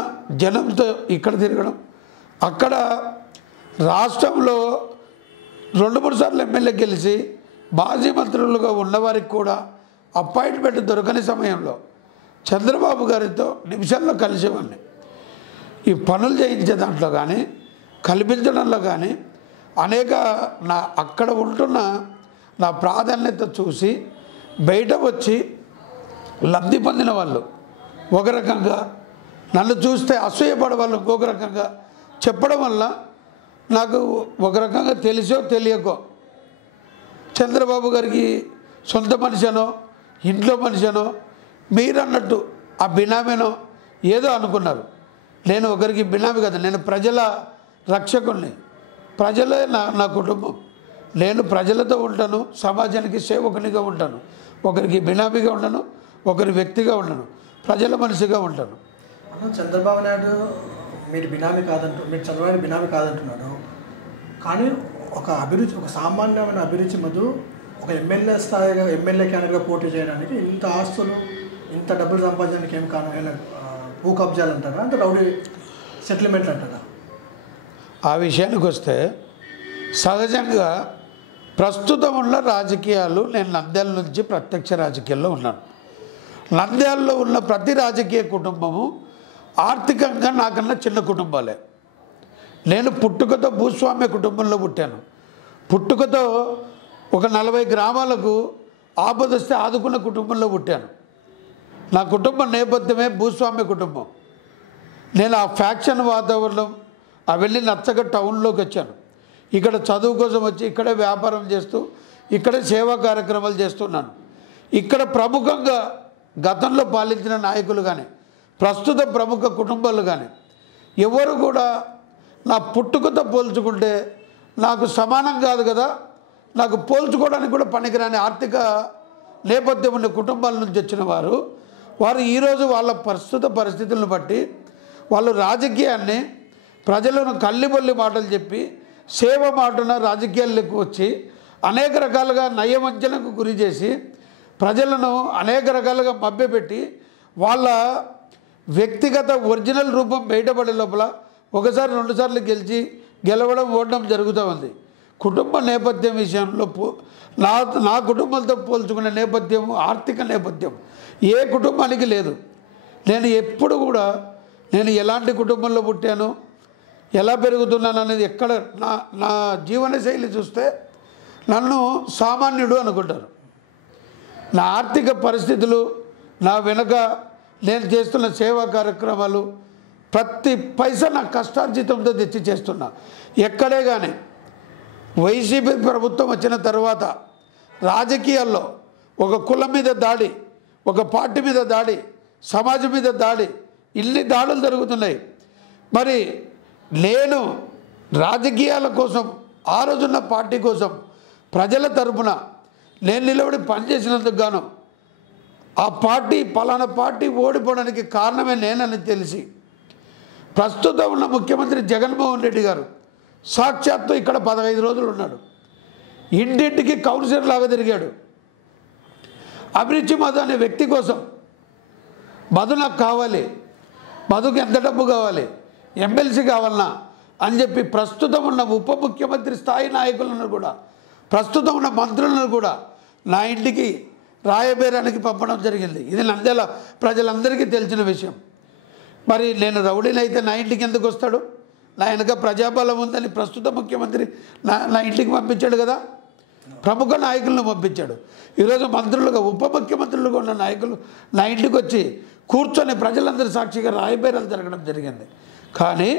జనంతో ఇక్కడ తిరగడం, అక్కడ రాష్ట్రంలో 2-3 సార్లు ఎమ్మెల్యే గెలిచి మాజీ మంత్రులుగా ఉన్నవారికి కూడా అపాయింట్మెంట్ దొరకని సమయంలో చంద్రబాబు గారితో నిమిషాల్లో కలిసేవాడిని. ఈ పనులు చేయించే దాంట్లో కానీ కల్పించడంలో కానీ అనేక అక్కడ ఉంటున్న నా ప్రాధాన్యత చూసి బయట వచ్చి లబ్ధి పొందిన వాళ్ళు ఒక రకంగా, నన్ను చూస్తే అసూయపడే వాళ్ళు ఇంకొక రకంగా చెప్పడం వల్ల నాకు ఒక రకంగా తెలిసో తెలియకో చంద్రబాబు గారికి సొంత మనిషినో ఇంట్లో మనిషినో మీరన్నట్టు ఆ బినామీనో ఏదో అనుకున్నారు. నేను ఒకరికి బినామీ కదా, నేను ప్రజల రక్షకుల్ని, ప్రజలే నా కుటుంబం, నేను ప్రజలతో ఉంటాను, సమాజానికి సేవకునిగా ఉంటాను, ఒకరికి బినామీగా ఉండను, ఒకరి వ్యక్తిగా ఉండను, ప్రజల మనిషిగా ఉంటాను. చంద్రబాబు నాయుడు మీరు చంద్రబాబు బినామీ కాదంటున్నాడు, కానీ ఒక సామాన్యమైన అభిరుచి మధు ఒక ఎమ్మెల్యే స్థాయిగా ఎమ్మెల్యే క్యాండిడేట్గా పోటీ చేయడానికి ఇంత ఆస్తులు ఇంత డబ్బులు సంపాదించడానికి ఏం కారణం? భూ కబ్జాలు అంటారా, అంటే రౌడీ సెటిల్మెంట్లు అంటారా? ఆ విషయానికి వస్తే సహజంగా ప్రస్తుతం ఉన్న రాజకీయాలు, నేను నంద్యాల నుంచి ప్రత్యక్ష రాజకీయాల్లో ఉన్నాను. నంద్యాలలో ఉన్న ప్రతి రాజకీయ కుటుంబము ఆర్థికంగా నాకన్నా చిన్న కుటుంబాలే. నేను పుట్టుకతో భూస్వామ్య కుటుంబంలో పుట్టాను. పుట్టుకతో ఒక 40 గ్రామాలకు ఆపదొస్తే ఆదుకున్న కుటుంబంలో పుట్టాను. నా కుటుంబ నేపథ్యమే భూస్వామ్య కుటుంబం. నేను ఆ ఫ్యాక్షన్ వాతావరణం అవన్నీ నచ్చక టౌన్లోకి వచ్చాను. ఇక్కడ చదువు కోసం వచ్చి ఇక్కడే వ్యాపారం చేస్తూ ఇక్కడే సేవా కార్యక్రమాలు చేస్తున్నాను. ఇక్కడ ప్రముఖంగా గతంలో పాలించిన నాయకులు కానీ ప్రస్తుత ప్రముఖ కుటుంబాలు కానీ ఎవరు కూడా నా పుట్టుకతో పోల్చుకుంటే నాకు సమానం కాదు కదా, నాకు పోల్చుకోవడానికి కూడా పనికిరాని ఆర్థిక నేపథ్యం ఉన్న కుటుంబాల నుంచి వచ్చిన వారు ఈరోజు వాళ్ళ ప్రస్తుత పరిస్థితులను బట్టి వాళ్ళు రాజకీయాన్ని ప్రజలను కల్లిబొల్లి మాటలు చెప్పి సేవ మాటన రాజకీయాల్లోకి వచ్చి అనేక రకాలుగా నయవంచనకు గురి చేసి ప్రజలను అనేక రకాలుగా మభ్యపెట్టి వాళ్ళ వ్యక్తిగత ఒరిజినల్ రూపం బయటపడే లోపల ఒకసారి రెండుసార్లు గెలవడం ఓడడం జరుగుతూ ఉంది. కుటుంబ నేపథ్యం విషయంలో నా కుటుంబంతో పోల్చుకునే నేపథ్యం ఆర్థిక నేపథ్యం ఏ కుటుంబానికి లేదు. నేను ఎప్పుడు కూడా నేను ఎలాంటి కుటుంబంలో పుట్టాను, ఎలా పెరుగుతున్నాను అనేది ఎక్కడ నా జీవనశైలి చూస్తే నన్ను సామాన్యుడు అనుకుంటారు. నా ఆర్థిక పరిస్థితులు, నా వెనుక నేను చేస్తున్న సేవా కార్యక్రమాలు, ప్రతి పైసా నా కష్టార్జితంతో తెచ్చి చేస్తున్నా. ఎక్కడే కానీ వైసీపీ ప్రభుత్వం వచ్చిన తర్వాత రాజకీయాల్లో ఒక కులం మీద దాడి, ఒక పార్టీ మీద దాడి, సమాజం మీద దాడి, ఇన్ని దాడులు జరుగుతున్నాయి. మరి నేను రాజకీయాల కోసం ఆ రోజున్న పార్టీ కోసం ప్రజల తరపున నేను నిలబడి పనిచేసినందుకు గాను ఆ పార్టీ పలానా పార్టీ ఓడిపోవడానికి కారణమే నేనని తెలిసి ప్రస్తుతం ఉన్న ముఖ్యమంత్రి జగన్మోహన్ రెడ్డి గారు సాక్షాత్తు ఇక్కడ 15 రోజులు ఉన్నాడు. ఇంటింటికి కౌన్సిలర్ లాగా తిరిగాడు. అభిరుచి మధు అనే వ్యక్తి కోసం మధు నాకు కావాలి, మధుకి ఎంత డబ్బు కావాలి, ఎమ్మెల్సీ కావాలన్నా అని చెప్పి ప్రస్తుతం ఉన్న ఉప ముఖ్యమంత్రి స్థాయి నాయకులను కూడా, ప్రస్తుతం ఉన్న మంత్రులను కూడా నా ఇంటికి రాయబేరానికి పంపడం జరిగింది. ఇది నంద్యాల ప్రజలందరికీ తెలిసిన విషయం. మరి నేను రౌడీనైతే నా ఇంటికి ఎందుకు వస్తాడు? నా వెనక ప్రజాబలం ఉందని ప్రస్తుత ముఖ్యమంత్రి నా ఇంటికి పంపించాడు కదా. ప్రముఖ నాయకులను పంపించాడు. ఈరోజు మంత్రులుగా ఉప ముఖ్యమంత్రులుగా ఉన్న నాయకులు నా ఇంటికి వచ్చి కూర్చొని ప్రజలందరి సాక్షిగా రాయబేరాలు జరగడం జరిగింది. కానీ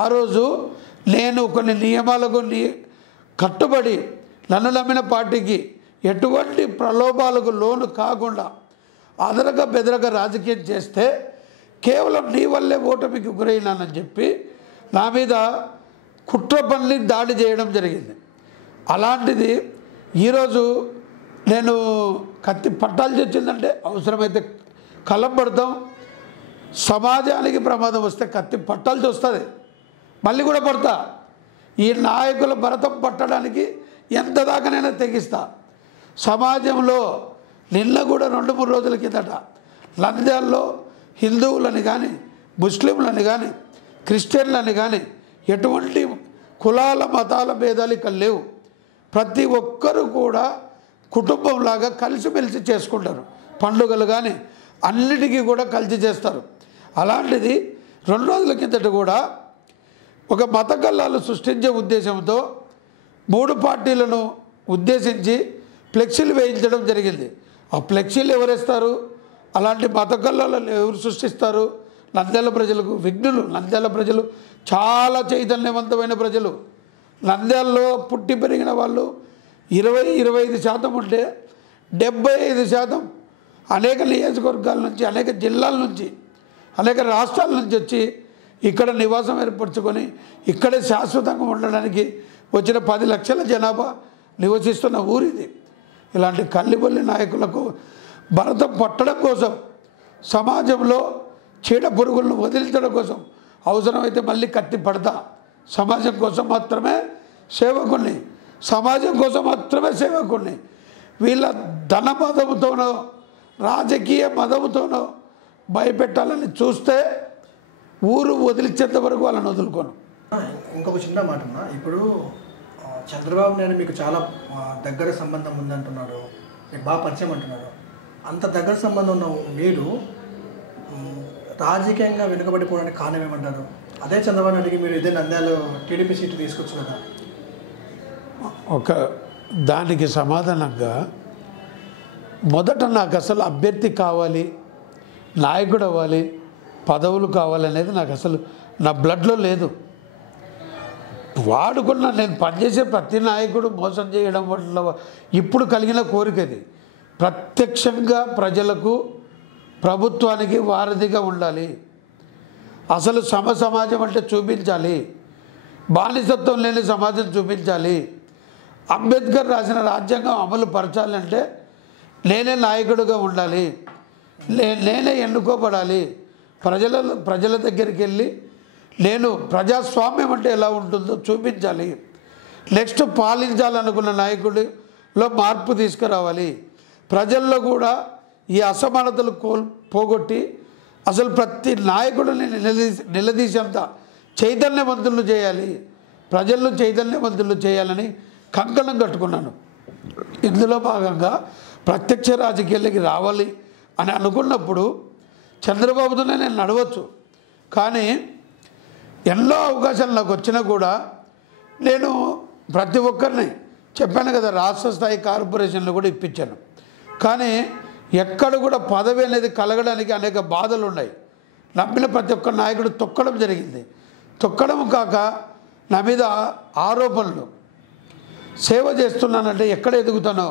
ఆ రోజు నేను కొన్ని నియమాలకు కట్టుబడి నన్ను నమ్మిన పార్టీకి ఎటువంటి ప్రలోభాలకు లోను కాకుండా అదరక బెదరక రాజకీయం చేస్తే కేవలం నీ వల్లే ఓటమికి గురైనానని చెప్పి నా మీద కుట్ర పన్ని దాడి చేయడం జరిగింది. అలాంటిది ఈరోజు నేను కత్తి పట్టాల్సి వచ్చిందంటే అవసరమైతే కళ్ళం పడతాం. సమాజానికి ప్రమాదం వస్తే కత్తి పట్టాల్సి వస్తుంది, మళ్ళీ కూడా పడతా. ఈ నాయకుల భరతం పట్టడానికి ఎంత దాకానైనా తెగిస్తా. సమాజంలో నిన్న కూడా 2-3 రోజుల కిందట నంద్యాలలో హిందువులని కానీ, ముస్లింలని కానీ, క్రిస్టియన్లని కానీ ఎటువంటి కులాల మతాల భేదాలు ఇక్కడ లేవు. ప్రతి ఒక్కరూ కూడా కుటుంబంలాగా కలిసిమెలిసి చేసుకుంటారు. పండుగలు కానీ అన్నిటికీ కూడా కలిసి చేస్తారు. అలాంటిది 2 రోజుల కిందట కూడా ఒక మత కల్లాలు సృష్టించే ఉద్దేశంతో 3 పార్టీలను ఉద్దేశించి ఫ్లెక్సీలు వేయించడం జరిగింది. ఆ ఫ్లెక్సీలు ఎవరేస్తారు? అలాంటి మత కల్లాలను ఎవరు సృష్టిస్తారు? నంద్యాల ప్రజలకు విఘ్నులు. నంద్యాల ప్రజలు చాలా చైతన్యవంతమైన ప్రజలు. నంద్యాలలో పుట్టి పెరిగిన వాళ్ళు 20-25% ఉంటే 75% అనేక నియోజకవర్గాల నుంచి, అనేక జిల్లాల నుంచి, అనేక రాష్ట్రాల నుంచి వచ్చి ఇక్కడ నివాసం ఏర్పరచుకొని ఇక్కడే శాశ్వతంగా ఉండడానికి వచ్చిన 10 లక్షల జనాభా నివసిస్తున్న ఊరిది. ఇలాంటి కల్లిబొల్లి నాయకులకు భరతం పట్టడం కోసం, సమాజంలో చీడ పురుగులను వదిలించడం కోసం అవసరమైతే మళ్ళీ కత్తి పడతా. సమాజం కోసం మాత్రమే సేవకుణ్ణి, సమాజం కోసం మాత్రమే సేవకుణ్ణి. వీళ్ళ ధన మదముతోనో రాజకీయ మదముతోనో భయపెట్టాలని చూస్తే ఊరు వదిలించేంత వరకు వాళ్ళని వదులుకోను. ఇంకొక చిన్న మాట అన్నా, ఇప్పుడు చంద్రబాబు నాయుడు మీకు చాలా దగ్గర సంబంధం ఉందంటున్నాడు, మీకు బాగా పరిచయం అంటున్నాడు. అంత దగ్గర సంబంధం ఉన్న మీరు రాజకీయంగా వెనుకబడిపోవడానికి కారణం ఏమంటారు? అదే చంద్రబాబు నాయుడికి మీరు ఇదే నంద్యాలలో టీడీపీ సీటు తీసుకొచ్చు కదా. ఒక దానికి సమాధానంగా మొదట నాకు అసలు అభ్యర్థి కావాలి, నాయకుడు అవ్వాలి, పదవులు కావాలనేది నాకు అసలు నా బ్లడ్లో లేదు. వాడుకున్న నేను పనిచేసే ప్రతి నాయకుడు మోసం చేయడం వల్ల ఇప్పుడు కలిగిన కోరికది. ప్రత్యక్షంగా ప్రజలకు, ప్రభుత్వానికి వారధిగా ఉండాలి. అసలు సమాజం అంటే చూపించాలి, బానిసత్వం లేని సమాజం చూపించాలి. అంబేద్కర్ రాసిన రాజ్యాంగం అమలు పరచాలంటే నేనే నాయకుడిగా ఉండాలి, నేనే ఎన్నుకోబడాలి, ప్రజల దగ్గరికి వెళ్ళి నేను ప్రజాస్వామ్యం అంటే ఎలా ఉంటుందో చూపించాలి, నెక్స్ట్ పాలించాలనుకున్న నాయకుడిలో మార్పు తీసుకురావాలి, ప్రజల్లో కూడా ఈ అసమానతలు పోగొట్టి అసలు ప్రతి నాయకుడిని నిలదీసేంత చైతన్యవంతులు చేయాలి, ప్రజలను చైతన్యవంతులు చేయాలని కంకణం కట్టుకున్నాను. ఇందులో భాగంగా ప్రత్యక్ష రాజకీయాలకి రావాలి అని అనుకున్నప్పుడు చంద్రబాబుతోనే నేను నడవచ్చు, కానీ ఎన్నో అవకాశాలు నాకు వచ్చినా కూడా నేను ప్రతి ఒక్కరిని చెప్పాను కదా, రాష్ట్ర స్థాయి కార్పొరేషన్లు కూడా ఇప్పించాను, కానీ ఎక్కడ కూడా పదవి అనేది కలగడానికి అనేక బాధలు ఉన్నాయి. నమ్మిన ప్రతి ఒక్క నాయకుడు తొక్కడం జరిగింది. తొక్కడం కాక నా మీద ఆరోపణలు. సేవ చేస్తున్నానంటే ఎక్కడ ఎదుగుతానో,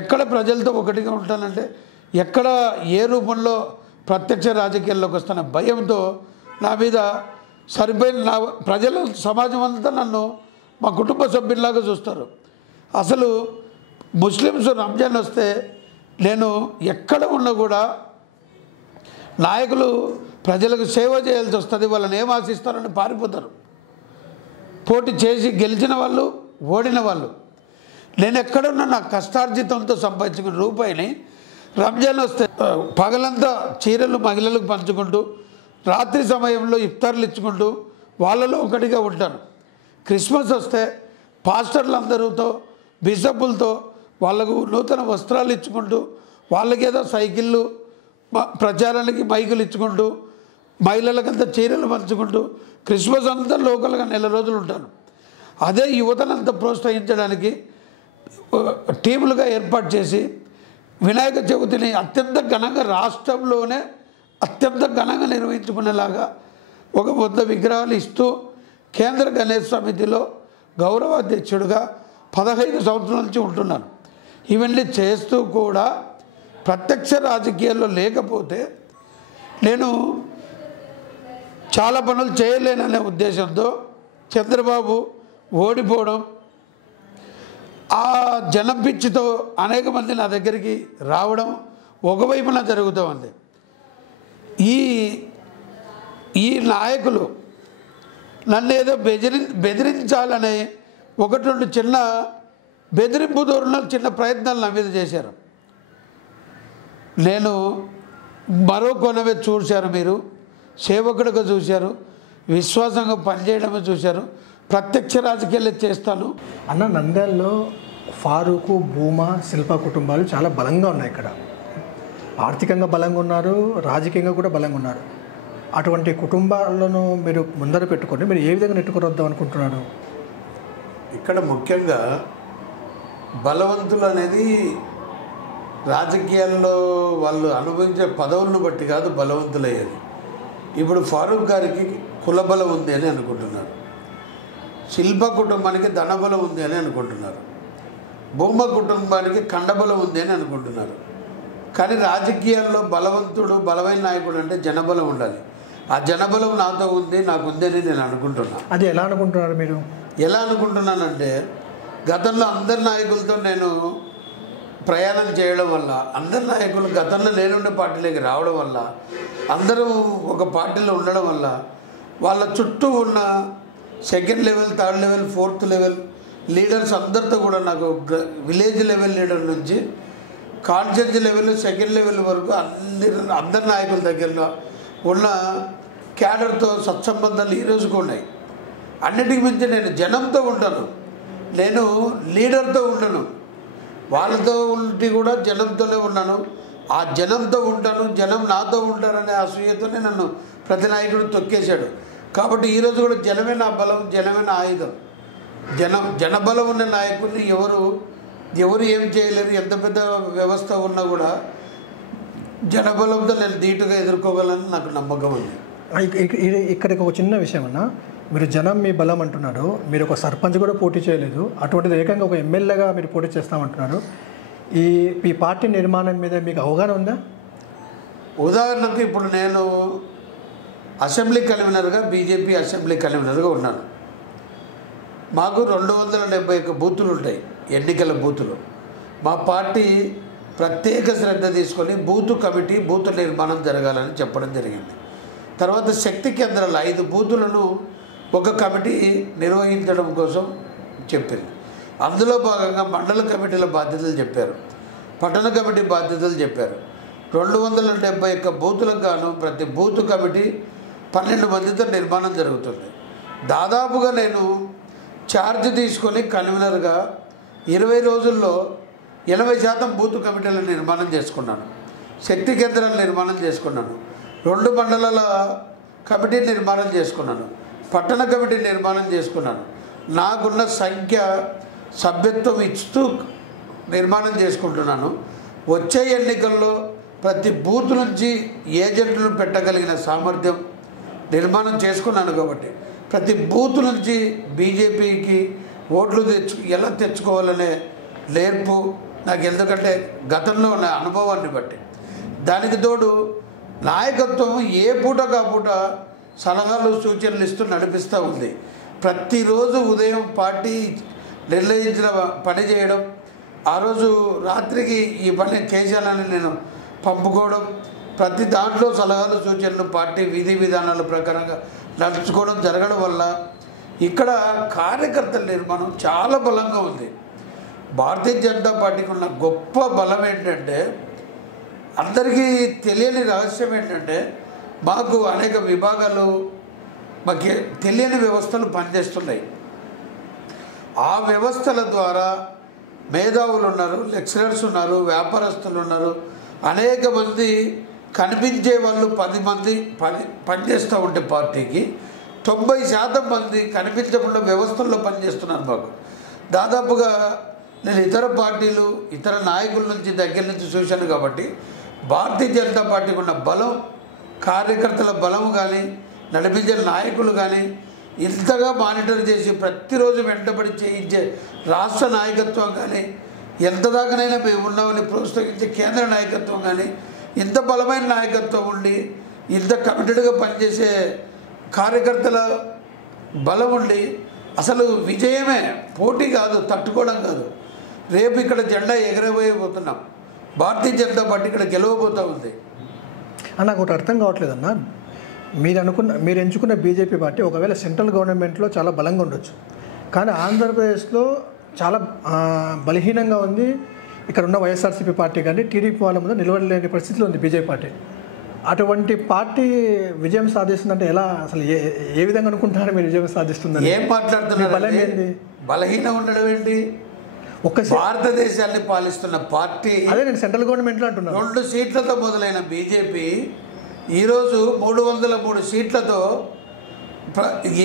ఎక్కడ ప్రజలతో ఒకటిగా ఉంటానంటే, ఎక్కడ ఏ రూపంలో ప్రత్యక్ష రాజకీయాల్లోకి వస్తున్న భయంతో నా మీద సరిపోయిన నా ప్రజలు సమాజం అంతా నన్ను మా కుటుంబ సభ్యుల్లాగా చూస్తారు. అసలు ముస్లిమ్స్ రంజాన్ వస్తే నేను ఎక్కడ ఉన్నా కూడా నాయకులు ప్రజలకు సేవ చేయాల్సి వస్తుంది, వాళ్ళని ఏం ఆశిస్తారని పారిపోతారు. పోటీ చేసి గెలిచిన వాళ్ళు, ఓడిన వాళ్ళు. నేను ఎక్కడున్నా నా కష్టార్జితంతో సంపాదించుకున్న రూపాయిని రంజాన్ వస్తే పగలంతా చీరలు మహిళలకు పంచుకుంటూ, రాత్రి సమయంలో ఇఫ్తార్లు ఇచ్చుకుంటూ వాళ్ళలో ఒకటిగా ఉంటాను. క్రిస్మస్ వస్తే పాస్టర్లందరితో, బిషపులతో వాళ్ళకు నూతన వస్త్రాలు ఇచ్చుకుంటూ, వాళ్ళకేదో సైకిళ్ళు, ప్రచారానికి మైకులు ఇచ్చుకుంటూ, మహిళలకంతా చీరలు పంచుకుంటూ క్రిస్మస్ అంతా లోకల్గా నెల రోజులు ఉంటాను. అదే యువతనంతా ప్రోత్సహించడానికి టీములుగా ఏర్పాటు చేసి వినాయక చవితిని అత్యంత ఘనంగా, రాష్ట్రంలోనే అత్యంత ఘనంగా నిర్వహించుకునేలాగా ఒక 100 విగ్రహాలు ఇస్తూ కేంద్ర గణేష్ సమితిలో గౌరవాధ్యక్షుడిగా 15 సంవత్సరాల నుంచి ఉంటున్నాను. ఇవన్నీ చేస్తూ కూడా ప్రత్యక్ష రాజకీయాల్లో లేకపోతే నేను చాలా పనులు చేయలేననే ఉద్దేశంతో చంద్రబాబు ఓడిపోవడం, ఆ జనం పిచ్చితో అనేక మంది నా దగ్గరికి రావడం ఒకవైపున జరుగుతూ ఉంది. ఈ నాయకులు నన్ను ఏదో బెదిరించాలనే 1-2 చిన్న బెదిరింపు ధోరణిలో చిన్న ప్రయత్నాలు నా మీద చేశారు. నేను మరో కొనవే చూశారు, మీరు సేవకుడిగా చూశారు, విశ్వాసంగా పనిచేయడమే చూశారు. ప్రత్యక్ష రాజకీయాలు చేస్తాను అన్న. నంద్యాలలో ఫారూకు, భూమా, శిల్ప కుటుంబాలు చాలా బలంగా ఉన్నాయి. ఇక్కడ ఆర్థికంగా బలంగా ఉన్నారు, రాజకీయంగా కూడా బలంగా ఉన్నారు. అటువంటి కుటుంబాలను మీరు ముందర పెట్టుకొని మీరు ఏ విధంగా నెట్టుకురొద్దాం అనుకుంటున్నారు? ఇక్కడ ముఖ్యంగా బలవంతులు అనేది రాజకీయాల్లో వాళ్ళు అనుభవించే పదవులను బట్టి కాదు బలవంతులయ్యేది. ఇప్పుడు ఫారూక్ గారికి కులబలం ఉంది అని అనుకుంటున్నారు, శిల్ప కుటుంబానికి ధనబలం ఉంది అని అనుకుంటున్నారు, భూమ కుటుంబానికి ఖండబలం ఉంది అని అనుకుంటున్నారు. కానీ రాజకీయాల్లో బలవంతుడు, బలమైన నాయకుడు అంటే జనబలం ఉండాలి. ఆ జనబలం నాతో ఉంది, నాకు ఉంది అని నేను అనుకుంటున్నాను. అది ఎలా అనుకుంటున్నారు మీరు? ఎలా అనుకుంటున్నానంటే, గతంలో అందరి నాయకులతో నేను ప్రయాణం చేయడం వల్ల, అందరి నాయకులు గతంలో నేనుండే పార్టీలోకి రావడం వల్ల, అందరూ ఒక పార్టీలో ఉండడం వల్ల, వాళ్ళ చుట్టూ ఉన్న second level, third level, fourth level leaders అందరితో కూడా నాకు విలేజ్ లెవెల్ లీడర్ నుంచి కాన్స్టిట్యూన్సీ లెవెల్, సెకండ్ లెవెల్ వరకు అందరి నాయకుల దగ్గరలో ఉన్న క్యాడర్తో సత్సంబంధాలు ఈరోజుకు ఉన్నాయి. అన్నిటికి మించి నేను జనంతో ఉంటాను, నేను లీడర్తో ఉండను. వాళ్ళతో ఉండి కూడా జనంతోనే ఉన్నాను. ఆ జనంతో ఉంటాను, జనం నాతో ఉంటారనే అసూయతోనే నన్ను ప్రతి నాయకుడు తొక్కేశాడు. కాబట్టి ఈరోజు కూడా జనమే నా బలం, జనమే నా ఆయుధం. జనబలం ఉన్న నాయకుడిని ఎవరు ఏం చేయలేరు. ఎంత పెద్ద వ్యవస్థ ఉన్నా కూడా జనబలంతో నేను ధీటుగా ఎదుర్కోగలని నాకు నమ్మకం ఉంది. ఇక్కడికి ఒక చిన్న విషయం అన్న, మీరు జనం మీ బలం అంటున్నారు, మీరు ఒక సర్పంచ్ కూడా పోటీ చేయలేదు, అటువంటిది ఏకంగా ఒక ఎమ్మెల్యేగా మీరు పోటీ చేస్తామంటున్నారు. ఈ పార్టీ నిర్మాణం మీద మీకు అవగాహన ఉందా? ఉదాహరణకు ఇప్పుడు నేను అసెంబ్లీ కన్వీనర్గా, బీజేపీ అసెంబ్లీ కన్వీనర్గా ఉన్నాను. మాకు 271 బూతులు ఉంటాయి, ఎన్నికల బూతులు. మా పార్టీ ప్రత్యేక శ్రద్ధ తీసుకొని బూతు కమిటీ బూతు నిర్మాణం జరగాలని చెప్పడం జరిగింది. తర్వాత శక్తి కేంద్రాలు 5 బూతులను ఒక కమిటీ నిర్వహించడం కోసం చెప్పింది. అందులో భాగంగా మండల కమిటీల బాధ్యతలు చెప్పారు, పట్టణ కమిటీ బాధ్యతలు చెప్పారు. 271 బూతులకు గాను ప్రతి బూతు కమిటీ 12 మందితో నిర్మాణం జరుగుతుంది. దాదాపుగా నేను ఛార్జ్ తీసుకొని కన్వీనర్గా 20 రోజుల్లో 80% బూతు కమిటీల నిర్మాణం చేసుకున్నాను, శక్తి కేంద్రాల నిర్మాణం చేసుకున్నాను, 2 మండలాల కమిటీ నిర్మాణం చేసుకున్నాను, పట్టణ కమిటీ నిర్మాణం చేసుకున్నాను. నాకున్న సంఖ్య సభ్యత్వం ఇస్తూ నిర్మాణం చేసుకుంటున్నాను. వచ్చే ఎన్నికల్లో ప్రతి బూత్ నుంచి ఏజెంట్లను పెట్టగలిగిన సామర్థ్యం నిర్మాణం చేసుకున్నాను. కాబట్టి ప్రతి బూత్ నుంచి బీజేపీకి ఓట్లు ఎలా తెచ్చుకోవాలనే నేర్పు నాకు, ఎందుకంటే గతంలో ఉన్న అనుభవాన్ని బట్టి. దానికి తోడు నాయకత్వం ఏ పూట కాపూట సలహాలు సూచనలు ఇస్తూ నడిపిస్తూ ఉంది. ప్రతిరోజు ఉదయం పార్టీ నిర్ణయించిన పని చేయడం, ఆ రోజు రాత్రికి ఈ పని చేశానని నేను పంపుకోవడం, ప్రతి దాంట్లో సలహాలు సూచనలు పార్టీ విధి విధానాల ప్రకారంగా నడుచుకోవడం జరగడం వల్ల ఇక్కడ కార్యకర్తల నిర్మాణం చాలా బలంగా ఉంది. భారతీయ జనతా పార్టీకి ఉన్న గొప్ప బలం ఏంటంటే, అందరికీ తెలియని రహస్యం ఏంటంటే, మాకు అనేక విభాగాలు, మాకు తెలియని వ్యవస్థలు పనిచేస్తున్నాయి. ఆ వ్యవస్థల ద్వారా మేధావులు ఉన్నారు, లెక్చరర్స్ ఉన్నారు, వ్యాపారస్తులు ఉన్నారు, అనేక మంది కనిపించే వాళ్ళు 10 మంది పనిచేస్తూ ఉంటే పార్టీకి 90% మంది కనిపించకుండా వ్యవస్థల్లో పనిచేస్తున్నారు. మాకు దాదాపుగా నేను ఇతర పార్టీలు, ఇతర నాయకుల నుంచి దగ్గర నుంచి చూశాను. కాబట్టి భారతీయ జనతా పార్టీకి ఉన్న బలం, కార్యకర్తల బలం కానీ, నడిపించే నాయకులు కానీ, ఇంతగా మానిటర్ చేసి ప్రతిరోజు వెంటబడి చేయించే రాష్ట్ర నాయకత్వం కానీ, ఎంత దాకానైనా మేము ఉన్నామని ప్రోత్సహించే కేంద్ర నాయకత్వం కానీ, ఇంత బలమైన నాయకత్వం ఉండి, ఇంత కమిటెడ్గా పనిచేసే కార్యకర్తల బలం ఉండి, అసలు విజయమే, పోటీ కాదు, తట్టుకోవడం కాదు. రేపు ఇక్కడ జెండా ఎగరబోయబోతున్నాం. భారతీయ జనతా పార్టీ ఇక్కడ గెలవబోతూ ఉంది. నాకు ఒకటి అర్థం కావట్లేదన్నా, మీరు ఎంచుకున్న బీజేపీ పార్టీ ఒకవేళ సెంట్రల్ గవర్నమెంట్లో చాలా బలంగా ఉండొచ్చు, కానీ ఆంధ్రప్రదేశ్లో చాలా బలహీనంగా ఉంది. ఇక్కడ ఉన్న వైఎస్ఆర్సీపీ పార్టీ కానీ టీడీపీ వాళ్ళ ముందు నిలబడలేని పరిస్థితిలో ఉంది బీజేపీ పార్టీ. అటువంటి పార్టీ విజయం సాధిస్తుందంటే ఎలా, అసలు ఏ విధంగా అనుకుంటున్నారు మీరు విజయం సాధిస్తుందని? ఏం మాట్లాడుతున్నారు? బలం ఏంటి? బలహీనం ఉండడం ఏంటి? భారతదేశాన్ని పాలిస్తున్న పార్టీ, అదే నేను సెంట్రల్ గవర్నమెంట్లో అంటున్నాను. 2 సీట్లతో మొదలైన బీజేపీ ఈరోజు 303 సీట్లతో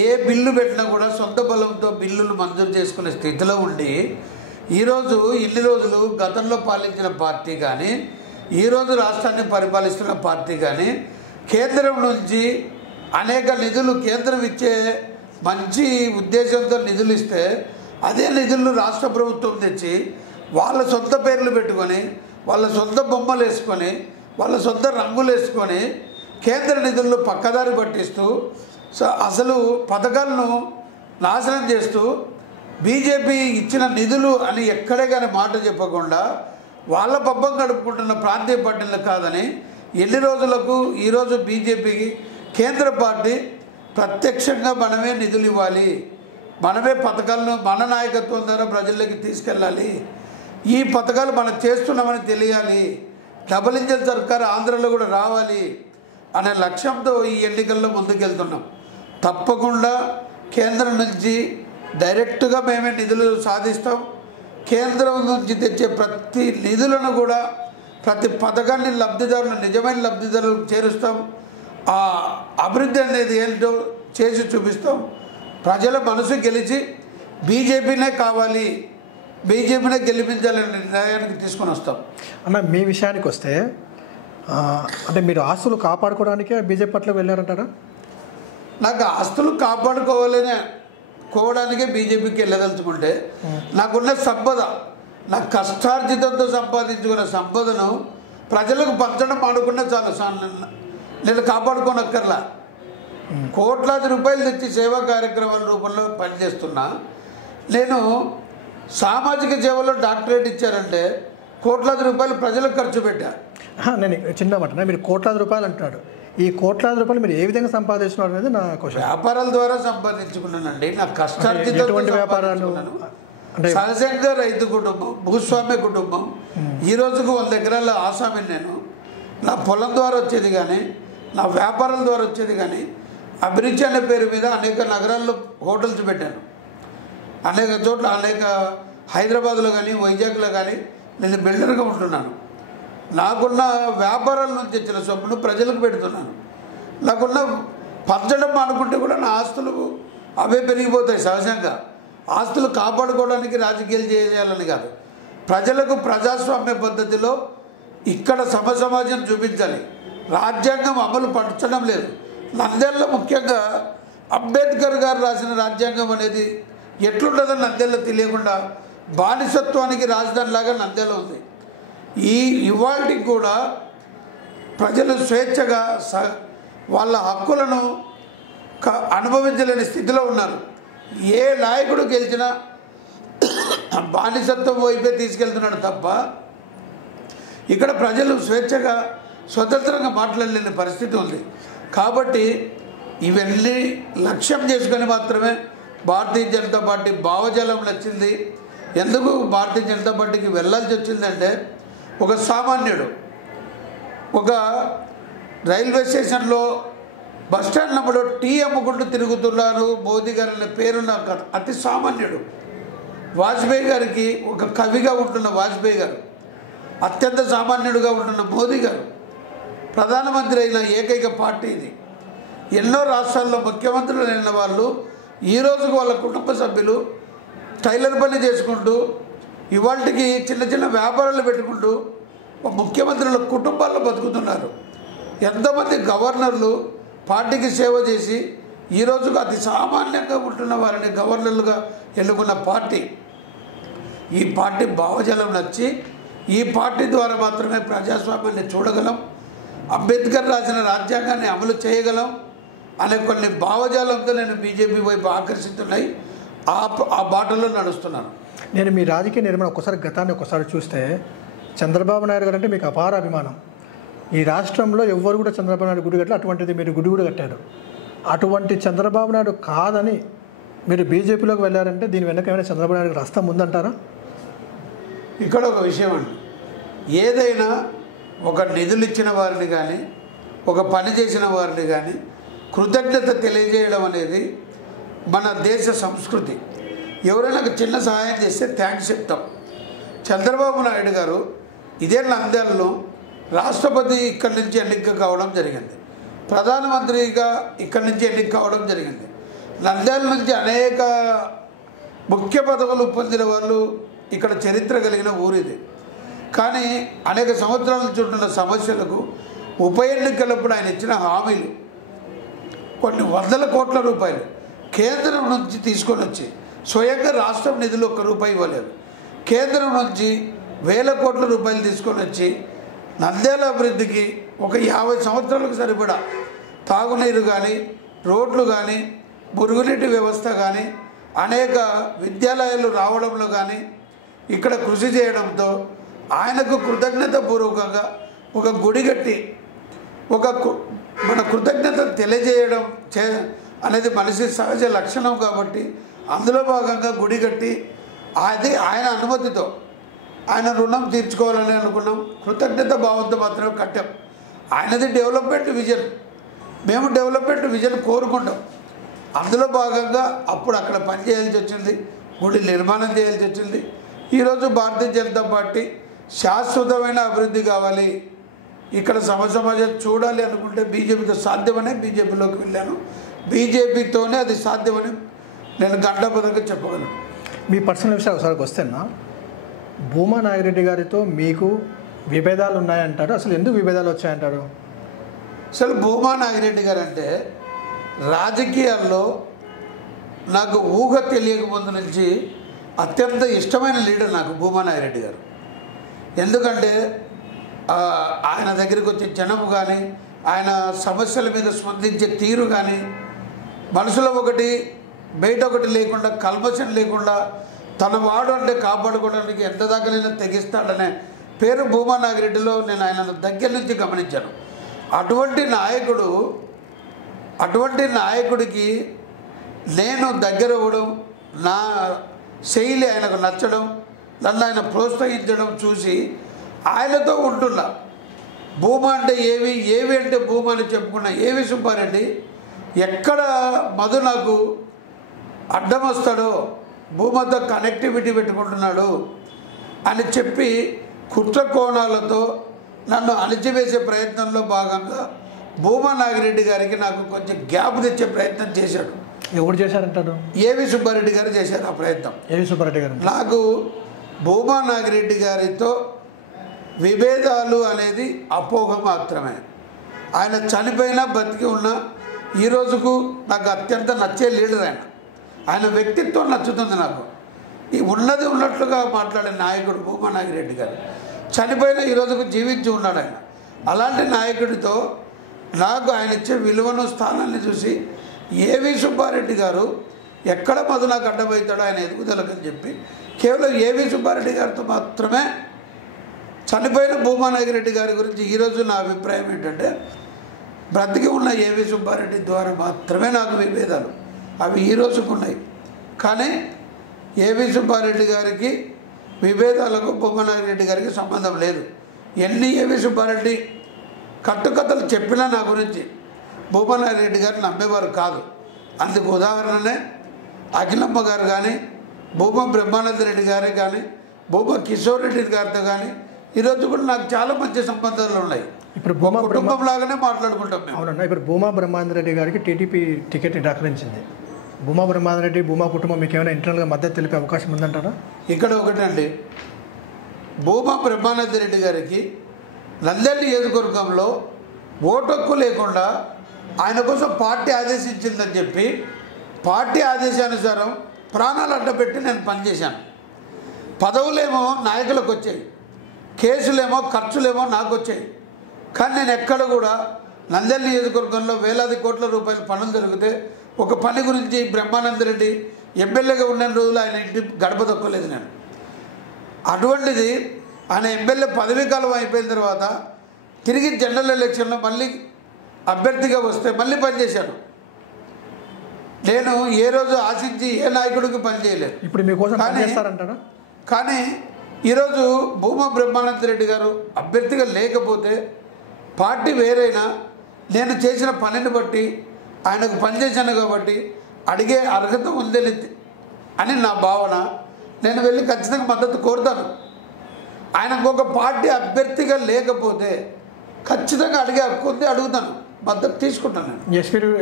ఏ బిల్లు పెట్టినా కూడా సొంత బలంతో బిల్లులు మంజూరు చేసుకునే స్థితిలో ఉండి, ఈరోజు ఇన్ని రోజులు గతంలో పాలించిన పార్టీ కానీ, ఈరోజు రాష్ట్రాన్ని పరిపాలిస్తున్న పార్టీ కానీ, కేంద్రం నుంచి అనేక నిధులు కేంద్రం ఇచ్చే మంచి ఉద్దేశంతో నిధులు ఇస్తే, అదే నిధులను రాష్ట్ర ప్రభుత్వం తెచ్చి వాళ్ళ సొంత పేర్లు పెట్టుకొని, వాళ్ళ సొంత బొమ్మలు వేసుకొని, వాళ్ళ సొంత రంగులు వేసుకొని కేంద్ర నిధులను పక్కదారి పట్టిస్తూ అసలు పథకాలను నాశనం చేస్తూ, బీజేపీ ఇచ్చిన నిధులు అని ఎక్కడే కానీ మాట చెప్పకుండా వాళ్ళ పబ్బం గడుపుకుంటున్న ప్రాంతీయ పార్టీలు కాదని, ఎన్ని రోజులకు ఈరోజు బీజేపీకి కేంద్ర పార్టీ ప్రత్యక్షంగా మనమే నిధులు ఇవ్వాలి, మనమే పథకాలను మన నాయకత్వం ద్వారా ప్రజల్లోకి తీసుకెళ్ళాలి, ఈ పథకాలు మనం చేస్తున్నామని తెలియాలి, డబుల్ ఇంజన్ సర్కార్ ఆంధ్రలో కూడా రావాలి అనే లక్ష్యంతో ఈ ఎన్నికల్లో ముందుకెళ్తున్నాం. తప్పకుండా కేంద్రం నుంచి డైరెక్ట్గా మేమే నిధులు సాధిస్తాం. కేంద్రం నుంచి తెచ్చే ప్రతి నిధులను కూడా, ప్రతి పథకాన్ని లబ్ధిదారులు, నిజమైన లబ్ధిదారులకు చేరుస్తాం. ఆ అభివృద్ధి అనేది ఏంటో చేసి చూపిస్తాం. ప్రజల మనసు గెలిచి బీజేపీనే కావాలి, బీజేపీనే గెలిపించాలనే నిర్ణయానికి తీసుకొని వస్తాం. అన్న, మీ విషయానికి వస్తే అంటే మీరు ఆస్తులు కాపాడుకోవడానికే బీజేపీ పట్ల వెళ్ళారంటారా? నాకు ఆస్తులు కాపాడుకోవాలనే బీజేపీకి వెళ్ళదలుచుకుంటే, నాకున్న సంపద, నా కష్టార్జితంతో సంపాదించుకున్న సంపదను ప్రజలకు పంచడం ఆడుకున్నా చాలు, నేను కాపాడుకోనక్కర్లా. కోట్లాది రూపాయలు తెచ్చి సేవా కార్యక్రమాల రూపంలో పనిచేస్తున్నా. నేను సామాజిక సేవలో డాక్టరేట్ ఇచ్చారంటే కోట్లాది రూపాయలు ప్రజలకు ఖర్చు పెట్టా. నేను చిన్న మాట, మీరు కోట్లాది రూపాయలు అంటున్నాడు. ఈ కోట్లాది రూపాయలు మీరు ఏ విధంగా సంపాదించున్నారు అనేది నా క్వశ్చన్. వ్యాపారాల ద్వారా సంపాదించుకున్నానండి. నా కష్టార్జిత వ్యాపారాలు అంటే సహజంగా రైతు కుటుంబం, భూస్వామ్య కుటుంబం. ఈ రోజుకు 100 ఎకరాల ఆసామిని నేను. నా పొలం ద్వారా వచ్చేది కానీ, నా వ్యాపారాల ద్వారా వచ్చేది కానీ, అభిరుచి అనే పేరు మీద అనేక నగరాల్లో హోటల్స్ పెట్టాను. అనేక చోట్ల, అనేక హైదరాబాద్లో కానీ, వైజాగ్లో కానీ నేను బిల్డర్గా ఉంటున్నాను. నాకున్న వ్యాపారాల నుంచి వచ్చిన సొమ్మును ప్రజలకు పెడుతున్నాను. నాకున్న పంచడం అనుకుంటే కూడా నా ఆస్తులు అవే పెరిగిపోతాయి. సహజంగా ఆస్తులు కాపాడుకోవడానికి రాజకీయాలు చేయాలని కాదు, ప్రజలకు ప్రజాస్వామ్య పద్ధతిలో ఇక్కడ సమాజం చూపించాలి. రాజ్యాంగం అమలు పరచడం లేదు. నంద్యాలలో ముఖ్యంగా అంబేద్కర్ గారు రాసిన రాజ్యాంగం అనేది ఎట్లుంటుందో నంద్యాలలో తెలియకుండా బానిసత్వానికి రాజధానిలాగా నంద్యాల ఉంది. ఇవాళకి కూడా ప్రజలు స్వేచ్ఛగా వాళ్ళ హక్కులను అనుభవించలేని స్థితిలో ఉన్నారు. ఏ నాయకుడు గెలిచినా బానిసత్వం వైపే తీసుకెళ్తున్నాడు తప్ప ఇక్కడ ప్రజలు స్వేచ్ఛగా స్వతంత్రంగా మాట్లాడలేని పరిస్థితి ఉంది. కాబట్టి ఇవన్నీ లక్ష్యం చేసుకొని మాత్రమే భారతీయ జనతా పార్టీ భావజాలం నచ్చింది. ఎందుకు భారతీయ జనతా పార్టీకి వెళ్ళాల్సి వచ్చిందంటే, ఒక సామాన్యుడు ఒక రైల్వే స్టేషన్లో బస్టాండ్ నెంబర్లో టీ అమ్ముకుంటూ తిరుగుతున్నారు మోదీ గారు అనే పేరున్న అతి సామాన్యుడు. వాజ్పేయి గారికి ఒక కవిగా ఉంటున్న వాజ్పేయి గారు, అత్యంత సామాన్యుడిగా ఉంటున్న మోదీ గారు ప్రధానమంత్రి అయిన ఏకైక పార్టీ ఇది. ఎన్నో రాష్ట్రాల్లో ముఖ్యమంత్రులు అయిన వాళ్ళు ఈ రోజుకు వాళ్ళ కుటుంబ సభ్యులు టైలర్ పని చేసుకుంటూ, ఇవాళకి చిన్న చిన్న వ్యాపారాలు పెట్టుకుంటూ ముఖ్యమంత్రుల కుటుంబాల్లో బతుకుతున్నారు. ఎంతమంది గవర్నర్లు పార్టీకి సేవ చేసి ఈ రోజుకు అతి సామాన్యంగా ఉంటున్న వారిని గవర్నర్లుగా ఎన్నుకున్న పార్టీ. ఈ పార్టీ భావజాలం నచ్చి ఈ పార్టీ ద్వారా మాత్రమే ప్రజాస్వామ్యాన్ని చూడగలం, అంబేద్కర్ రాసిన రాజ్యాంగాన్ని అమలు చేయగలం అనే కొన్ని భావజాలంతో నేను బీజేపీ వైపు ఆకర్షితున్నాయి. ఆ బాటలో నడుస్తున్నాను. నేను మీ రాజకీయ నిర్మాణం ఒకసారి గతాన్ని ఒకసారి చూస్తే చంద్రబాబు నాయుడు గారు అంటే మీకు అపార అభిమానం. ఈ రాష్ట్రంలో ఎవ్వరు కూడా చంద్రబాబు నాయుడు గుడి కట్టలేదు, అటువంటిది మీరు గుడి కూడా కట్టారు. అటువంటి చంద్రబాబు నాయుడు కాదని మీరు బీజేపీలోకి వెళ్ళారంటే దీని వెనక ఏమైనా చంద్రబాబు నాయుడు రాష్ట్రం ఉందంటారా? ఇక్కడ ఒక విషయం అండి, ఏదైనా ఒక నిధులు ఇచ్చిన వారిని కానీ, ఒక పని చేసిన వారిని కానీ కృతజ్ఞత తెలియజేయడం అనేది మన దేశ సంస్కృతి. ఎవరైనా ఒక చిన్న సహాయం చేస్తే థ్యాంక్స్ చెప్తాం. చంద్రబాబు నాయుడు గారు ఇదే నంద్యాలలో రాష్ట్రపతి ఇక్కడి నుంచి ఎన్నిక కావడం జరిగింది, ప్రధానమంత్రిగా ఇక్కడి నుంచి ఎన్నిక కావడం జరిగింది. నంద్యాల నుంచి అనేక ముఖ్య పదవులు పొందిన వాళ్ళు ఇక్కడ చరిత్ర కలిగిన ఊరిది. కానీ అనేక సంవత్సరాల నుంచి ఉంటున్న సమస్యలకు ఉప ఎన్నికలప్పుడు ఆయన ఇచ్చిన హామీలు కొన్ని వందల కోట్ల రూపాయలు కేంద్రం నుంచి తీసుకొని వచ్చి స్వయంగా రాష్ట్రం నిధులు ₹1 ఇవ్వలేదు. కేంద్రం నుంచి వేల కోట్ల రూపాయలు తీసుకొని వచ్చి నంద్యాల అభివృద్ధికి ఒక 50 సంవత్సరాలకు సరిపడా తాగునీరు కానీ, రోడ్లు కానీ, మురుగునీటి వ్యవస్థ కానీ, అనేక విద్యాలయాలు రావడంలో కానీ ఇక్కడ కృషి చేయడంతో ఆయనకు కృతజ్ఞతాపూర్వకంగా ఒక గుడి కట్టి మన కృతజ్ఞత తెలియజేయడం అనేది మనిషి సహజ లక్షణం. కాబట్టి అందులో భాగంగా గుడి కట్టి అది ఆయన అనుమతితో ఆయన రుణం తీర్చుకోవాలని అనుకున్నాం. కృతజ్ఞత భావంతో మాత్రమే కట్టాం. ఆయనది డెవలప్మెంట్ విజన్, మేము డెవలప్మెంట్ విజన్ కోరుకుంటాం. అందులో భాగంగా అప్పుడు అక్కడ పనిచేయాల్సి వచ్చింది, గుడి నిర్మాణం చేయాల్సి వచ్చింది. ఈరోజు భారతీయ జనతా పార్టీ శాశ్వతమైన అభివృద్ధి కావాలి, ఇక్కడ సమాజం చూడాలి అనుకుంటే బీజేపీతో సాధ్యమని బీజేపీలోకి వెళ్ళాను. బీజేపీతోనే అది సాధ్యమని నేను గంటాపదంగా చెప్పగలను. మీ పర్సనల్ విషయాలు ఒకసారికి వస్తేనా, భూమా నాగిరెడ్డి గారితో మీకు విభేదాలు ఉన్నాయంటారు. అసలు ఎందుకు విభేదాలు వచ్చాయంటారు? అసలు భూమా నాగిరెడ్డి గారు అంటే రాజకీయాల్లో నాకు ఊహ తెలియక ముందు నుంచి అత్యంత ఇష్టమైన లీడర్ నాకు భూమా నాగిరెడ్డి గారు. ఎందుకంటే ఆయన దగ్గరికి వచ్చే జనం కానీ, ఆయన సమస్యల మీద స్పందించే తీరు కానీ, మనసులో ఒకటి బయట ఒకటి లేకుండా, కల్మషం లేకుండా, తన వాడు అంటే కాపాడుకోవడానికి ఎంత దాకానైనా తెగిస్తాడనే పేరు భూమా నాగిరెడ్డిలో నేను ఆయన దగ్గర నుంచి గమనించాను. అటువంటి నాయకుడికి నేను దగ్గర అవ్వడం, నా శైలి ఆయనకు నచ్చడం, నన్ను ఆయన ప్రోత్సహించడం చూసి ఆయనతో ఉంటున్నా. భూమా అంటే ఏవి అంటే భూమా అని చెప్పుకున్న ఏవి సుబ్బారెడ్డి ఎక్కడ మధు నాకు అడ్డం వస్తాడో, భూమాతో కనెక్టివిటీ పెట్టుకుంటున్నాడు అని చెప్పి కుట్ర కోణాలతో నన్ను అణిచివేసే ప్రయత్నంలో భాగంగా భూమా నాగిరెడ్డి గారికి నాకు కొంచెం గ్యాప్ తెచ్చే ప్రయత్నం చేశాడు. ఎవరు చేశారంటారు? ఏవి సుబ్బారెడ్డి గారు చేశారు ఆ ప్రయత్నం. ఏవి సుబ్బారెడ్డి గారు నాకు భూమా నాగిరెడ్డి గారితో విభేదాలు అనేది అపోహ మాత్రమే. ఆయన చనిపోయినా బతికి ఉన్నా ఈ రోజుకు నాకు అత్యంత నచ్చే లీడర్ ఆయన వ్యక్తిత్వం నచ్చుతుంది నాకు. ఈ ఉన్నది ఉన్నట్లుగా మాట్లాడే నాయకుడు భూమా నాగిరెడ్డి గారు. చనిపోయిన ఈ రోజుకు జీవించి ఉన్నాడు ఆయన. అలాంటి నాయకుడితో నాకు ఆయన ఇచ్చే విలువను స్థానాన్ని చూసి ఏవి సుబ్బారెడ్డి గారు ఎక్కడ మధు నాకు అడ్డమవుతాడో ఆయన ఎదుగుదలకని చెప్పి కేవలం ఏవి సుబ్బారెడ్డి గారితో మాత్రమే, చనిపోయిన భూమా నాగిరెడ్డి గారి గురించి ఈరోజు నా అభిప్రాయం ఏంటంటే బ్రతికి ఉన్న ఏవి సుబ్బారెడ్డి ద్వారా మాత్రమే నాకు విభేదాలు. అవి ఈ రోజుకు ఉన్నాయి. కానీ ఏవి సుబ్బారెడ్డి గారికి విభేదాలకు భూమా నాగిరెడ్డి గారికి సంబంధం లేదు. ఎన్ని ఏవి సుబ్బారెడ్డి కట్టుకథలు చెప్పినా నా గురించి భూమా నాగిరెడ్డి గారు నమ్మేవారు కాదు. అందుకు ఉదాహరణనే అఖిలమ్మ గారు కానీ, భూమా బ్రహ్మానంద రెడ్డి గారే కానీ, భూమా కిషోర్ రెడ్డి గారితో కానీ ఈరోజు కూడా నాకు చాలా మంచి సంబంధాలు ఉన్నాయి. ఇప్పుడు భూమా కుటుంబం లాగానే మాట్లాడుకుంటాం మేము. అవునన్నా, ఇప్పుడు భూమా బ్రహ్మానంద రెడ్డి గారికి టీడీపీ టికెట్ నిరాకరించింది. భూమా బ్రహ్మానంద రెడ్డి, భూమా కుటుంబం మీకు ఏమైనా ఇంటర్నల్గా మద్దతు తెలిపే అవకాశం ఉందంటారా? ఇక్కడ ఒకటండి, భూమా బ్రహ్మానంద రెడ్డి గారికి నంద్యాల నియోజకవర్గంలో ఓటు హక్కు లేకుండా ఆయన కోసం పార్టీ ఆదేశించిందని చెప్పి పార్టీ ఆదేశానుసారం ప్రాణాలు అడ్డపెట్టి నేను పనిచేశాను. పదవులేమో నాయకులకు వచ్చాయి, కేసులేమో ఖర్చులేమో నాకు వచ్చాయి. కానీ నేను ఎక్కడ కూడా నంద్యాల నియోజకవర్గంలో వేలాది కోట్ల రూపాయల పనులు జరిగితే ఒక పని గురించి బ్రహ్మానంద రెడ్డి ఎమ్మెల్యేగా ఉన్న రోజులు ఆయన ఇంటి గడప దొక్కలేదు నేను. అటువంటిది ఆయన ఎమ్మెల్యే పదవీ కాలం అయిపోయిన తర్వాత తిరిగి జనరల్ ఎలక్షన్లో మళ్ళీ అభ్యర్థిగా వస్తే మళ్ళీ పనిచేశాను. నేను ఏ రోజు ఆశించి ఏ నాయకుడికి పనిచేయలేదు. ఇప్పుడు మీకోసం పనిచేస్తారంటారా? కానీ ఈరోజు భూమా బ్రహ్మానంద రెడ్డి గారు అభ్యర్థిగా లేకపోతే పార్టీ వేరైనా నేను చేసిన పనిని బట్టి ఆయనకు పనిచేశాను కాబట్టి అడిగే అర్హత ఉంది అని నా భావన. నేను వెళ్ళి ఖచ్చితంగా మద్దతు కోరుతాను. ఆయనకు ఒక పార్టీ అభ్యర్థిగా లేకపోతే ఖచ్చితంగా అడిగే హక్కు ఉంది, అడుగుతాను, మద్దతు తీసుకుంటాను.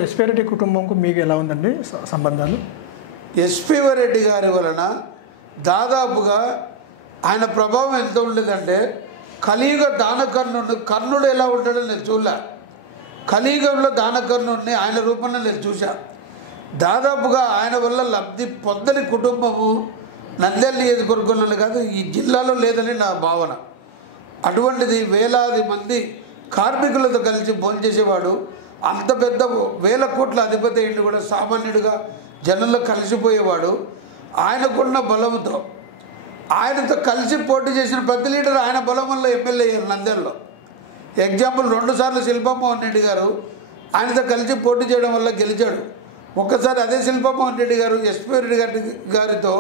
ఎస్పీ రెడ్డి కుటుంబంకు మీకు ఎలా ఉందండి సంబంధాలు? ఎస్పీ రెడ్డి గారి వలన దాదాపుగా ఆయన ప్రభావం ఎంత ఉండేదంటే కలియుగ దానకర్ణుడు, కర్ణుడు ఎలా ఉంటాడో నేను చూడలే. కలియుగంలో దానకర్ణుడిని ఆయన రూపంలో నేను చూశా. దాదాపుగా ఆయన వల్ల లబ్ధి పొందని కుటుంబము నంద్యాల నియోజకవర్గంలో కాదు ఈ జిల్లాలో లేదని నా భావన. అటువంటిది వేలాది మంది కార్మికులతో కలిసి భోంచేసేవాడు. అంత పెద్ద వేల కోట్ల అధిపతి అయింది కూడా సామాన్యుడిగా జనంలో కలిసిపోయేవాడు. ఆయనకున్న బలంతో ఆయనతో కలిసి పోటీ చేసిన ప్రతి లీడర్ ఆయన బలం వల్ల ఎమ్మెల్యే అయ్యారు నంద్యాలలో. ఎగ్జాంపుల్ 2 సార్లు శిల్పమోహన్ రెడ్డి గారు ఆయనతో కలిసి పోటీ చేయడం వల్ల గెలిచాడు. ఒక్కసారి అదే శిల్పమోహన్ రెడ్డి గారు ఎస్పీ రెడ్డి గారితో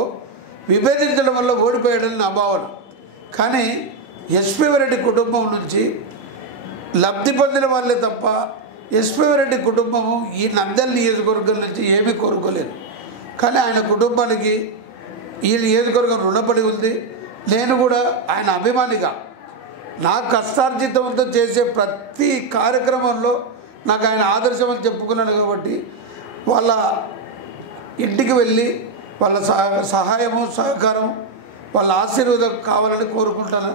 విభేదించడం వల్ల ఓడిపోయాడని నా భావన. కానీ ఎస్పీ రెడ్డి కుటుంబం నుంచి లబ్ధి పొందిన వాళ్ళే తప్ప ఎస్పీ రెడ్డి కుటుంబము ఈ నంద్యాల నియోజకవర్గం నుంచి ఏమీ కోరుకోలేదు. కానీ ఆయన కుటుంబానికి ఈ నియోజకవర్గం రుణపడి ఉంది. నేను కూడా ఆయన అభిమానిగా నా కష్టార్జితంతో చేసే ప్రతి కార్యక్రమంలో నాకు ఆయన ఆదర్శం అని చెప్పుకున్నాను కాబట్టి వాళ్ళ ఇంటికి వెళ్ళి వాళ్ళ సహాయము సహకారం వాళ్ళ ఆశీర్వాదం కావాలని కోరుకుంటాను,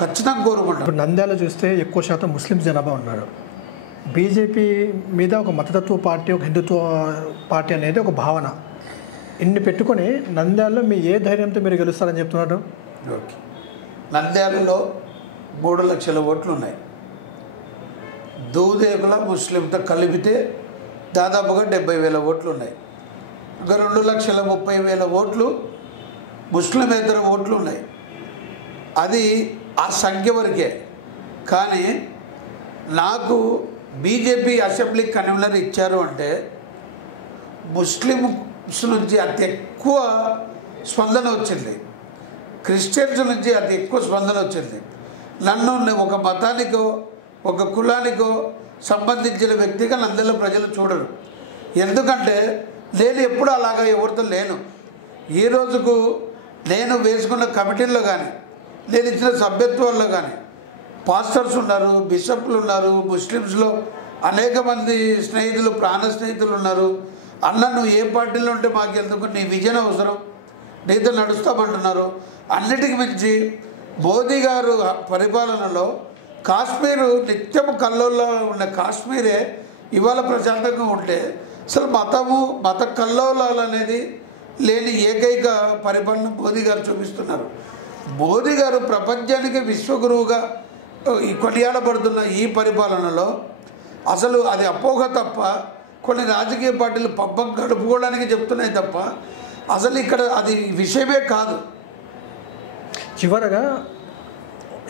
ఖచ్చితంగా కోరుకుంటాను. ఇప్పుడు నంద్యాల చూస్తే ఎక్కువ శాతం ముస్లిమ్స్ జనాభా ఉన్నారు. బీజేపీ మీద ఒక మతతత్వ పార్టీ, ఒక హిందుత్వ పార్టీ అనేది ఒక భావన. ఇన్ని పెట్టుకొని నంద్యాలలో మీ ఏ ధైర్యంతో మీరు గెలుస్తారని చెప్తున్నారు? ఓకే, నంద్యాలలో 3 లక్షల ఓట్లు ఉన్నాయి. దూదేకుల ముస్లింతో కలిపితే దాదాపుగా 70,000 ఓట్లు ఉన్నాయి. ఇంకా 2,30,000 ఓట్లు ముస్లిమేతర ఓట్లు ఉన్నాయి. అది ఆ సంఖ్య వరకే. కానీ నాకు బీజేపీ అసెంబ్లీ కన్వీనర్ ఇచ్చారు అంటే ముస్లిమ్స్ నుంచి అతి ఎక్కువ స్పందన వచ్చింది, క్రిస్టియన్స్ నుంచి అతి ఎక్కువ స్పందన వచ్చింది. నన్ను ఒక మతానికో ఒక కులానికో సంబంధించిన వ్యక్తిగా నంద్యాల ప్రజలు చూడరు. ఎందుకంటే నేను ఎప్పుడు అలాగా ఎవరితో లేను. ఈ రోజుకు నేను వేసుకున్న కమిటీల్లో కానీ నేను ఇచ్చిన సభ్యత్వాల్లో కానీ పాస్టర్స్ ఉన్నారు, బిషప్లు ఉన్నారు, ముస్లిమ్స్లో అనేక మంది స్నేహితులు, ప్రాణ స్నేహితులు ఉన్నారు. అన్న నువ్వు ఏ పార్టీలో ఉంటే మాకు ఎందుకు, నీ విజన్ అవసరం, నీతో నడుస్తామంటున్నారు. అన్నిటికి మించి మోదీ గారు పరిపాలనలో కాశ్మీరు నిత్యం కల్లోల్లో ఉన్న కాశ్మీరే ఇవాళ ప్రశాంతంగా ఉంటే అసలు మత కల్లోలాలు అనేది లేని ఏకైక పరిపాలన మోదీ గారు చూపిస్తున్నారు. మోదీ గారు ప్రపంచానికి విశ్వగురువుగా కొనియాడబడుతున్న ఈ పరిపాలనలో అసలు అది అపోహ తప్ప, కొన్ని రాజకీయ పార్టీలు పబ్బం గడుపుకోవడానికి చెప్తున్నాయి తప్ప అసలు ఇక్కడ అది విషయమే కాదు. చివరగా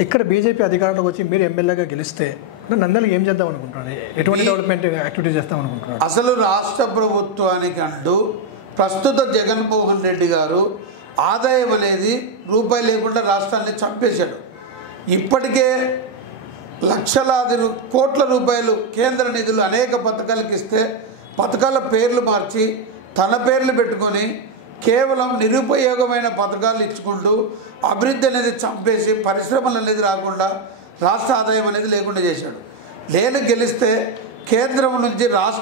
ఇక్కడ బీజేపీ అధికారంలోకి వచ్చి మీరు ఎమ్మెల్యేగా గెలిస్తే నంద్యాల ఏం చేద్దాం అనుకుంటున్నారు? ఎటువంటి డెవలప్మెంట్ యాక్టివిటీస్ చేస్తాం అనుకుంటున్నారు? అసలు రాష్ట్ర ప్రభుత్వానికి అంటూ ప్రస్తుత జగన్మోహన్ రెడ్డి గారు ఆదాయం అనేది రూపాయి లేకుండా రాష్ట్రాన్ని చంపేశాడు. ఇప్పటికే లక్షలాది కోట్ల రూపాయలు కేంద్ర నిధులు అనేక పథకాలకు ఇస్తే పథకాల పేర్లు మార్చి తన పేర్లు పెట్టుకొని కేవలం నిరుపయోగమైన పథకాలు ఇచ్చుకుంటూ అభివృద్ధి అనేది చంపేసి పరిశ్రమలు అనేది రాకుండా రాష్ట్ర ఆదాయం అనేది లేకుండా చేశాడు. నేను గెలిస్తే కేంద్రం నుంచి రాష్ట్ర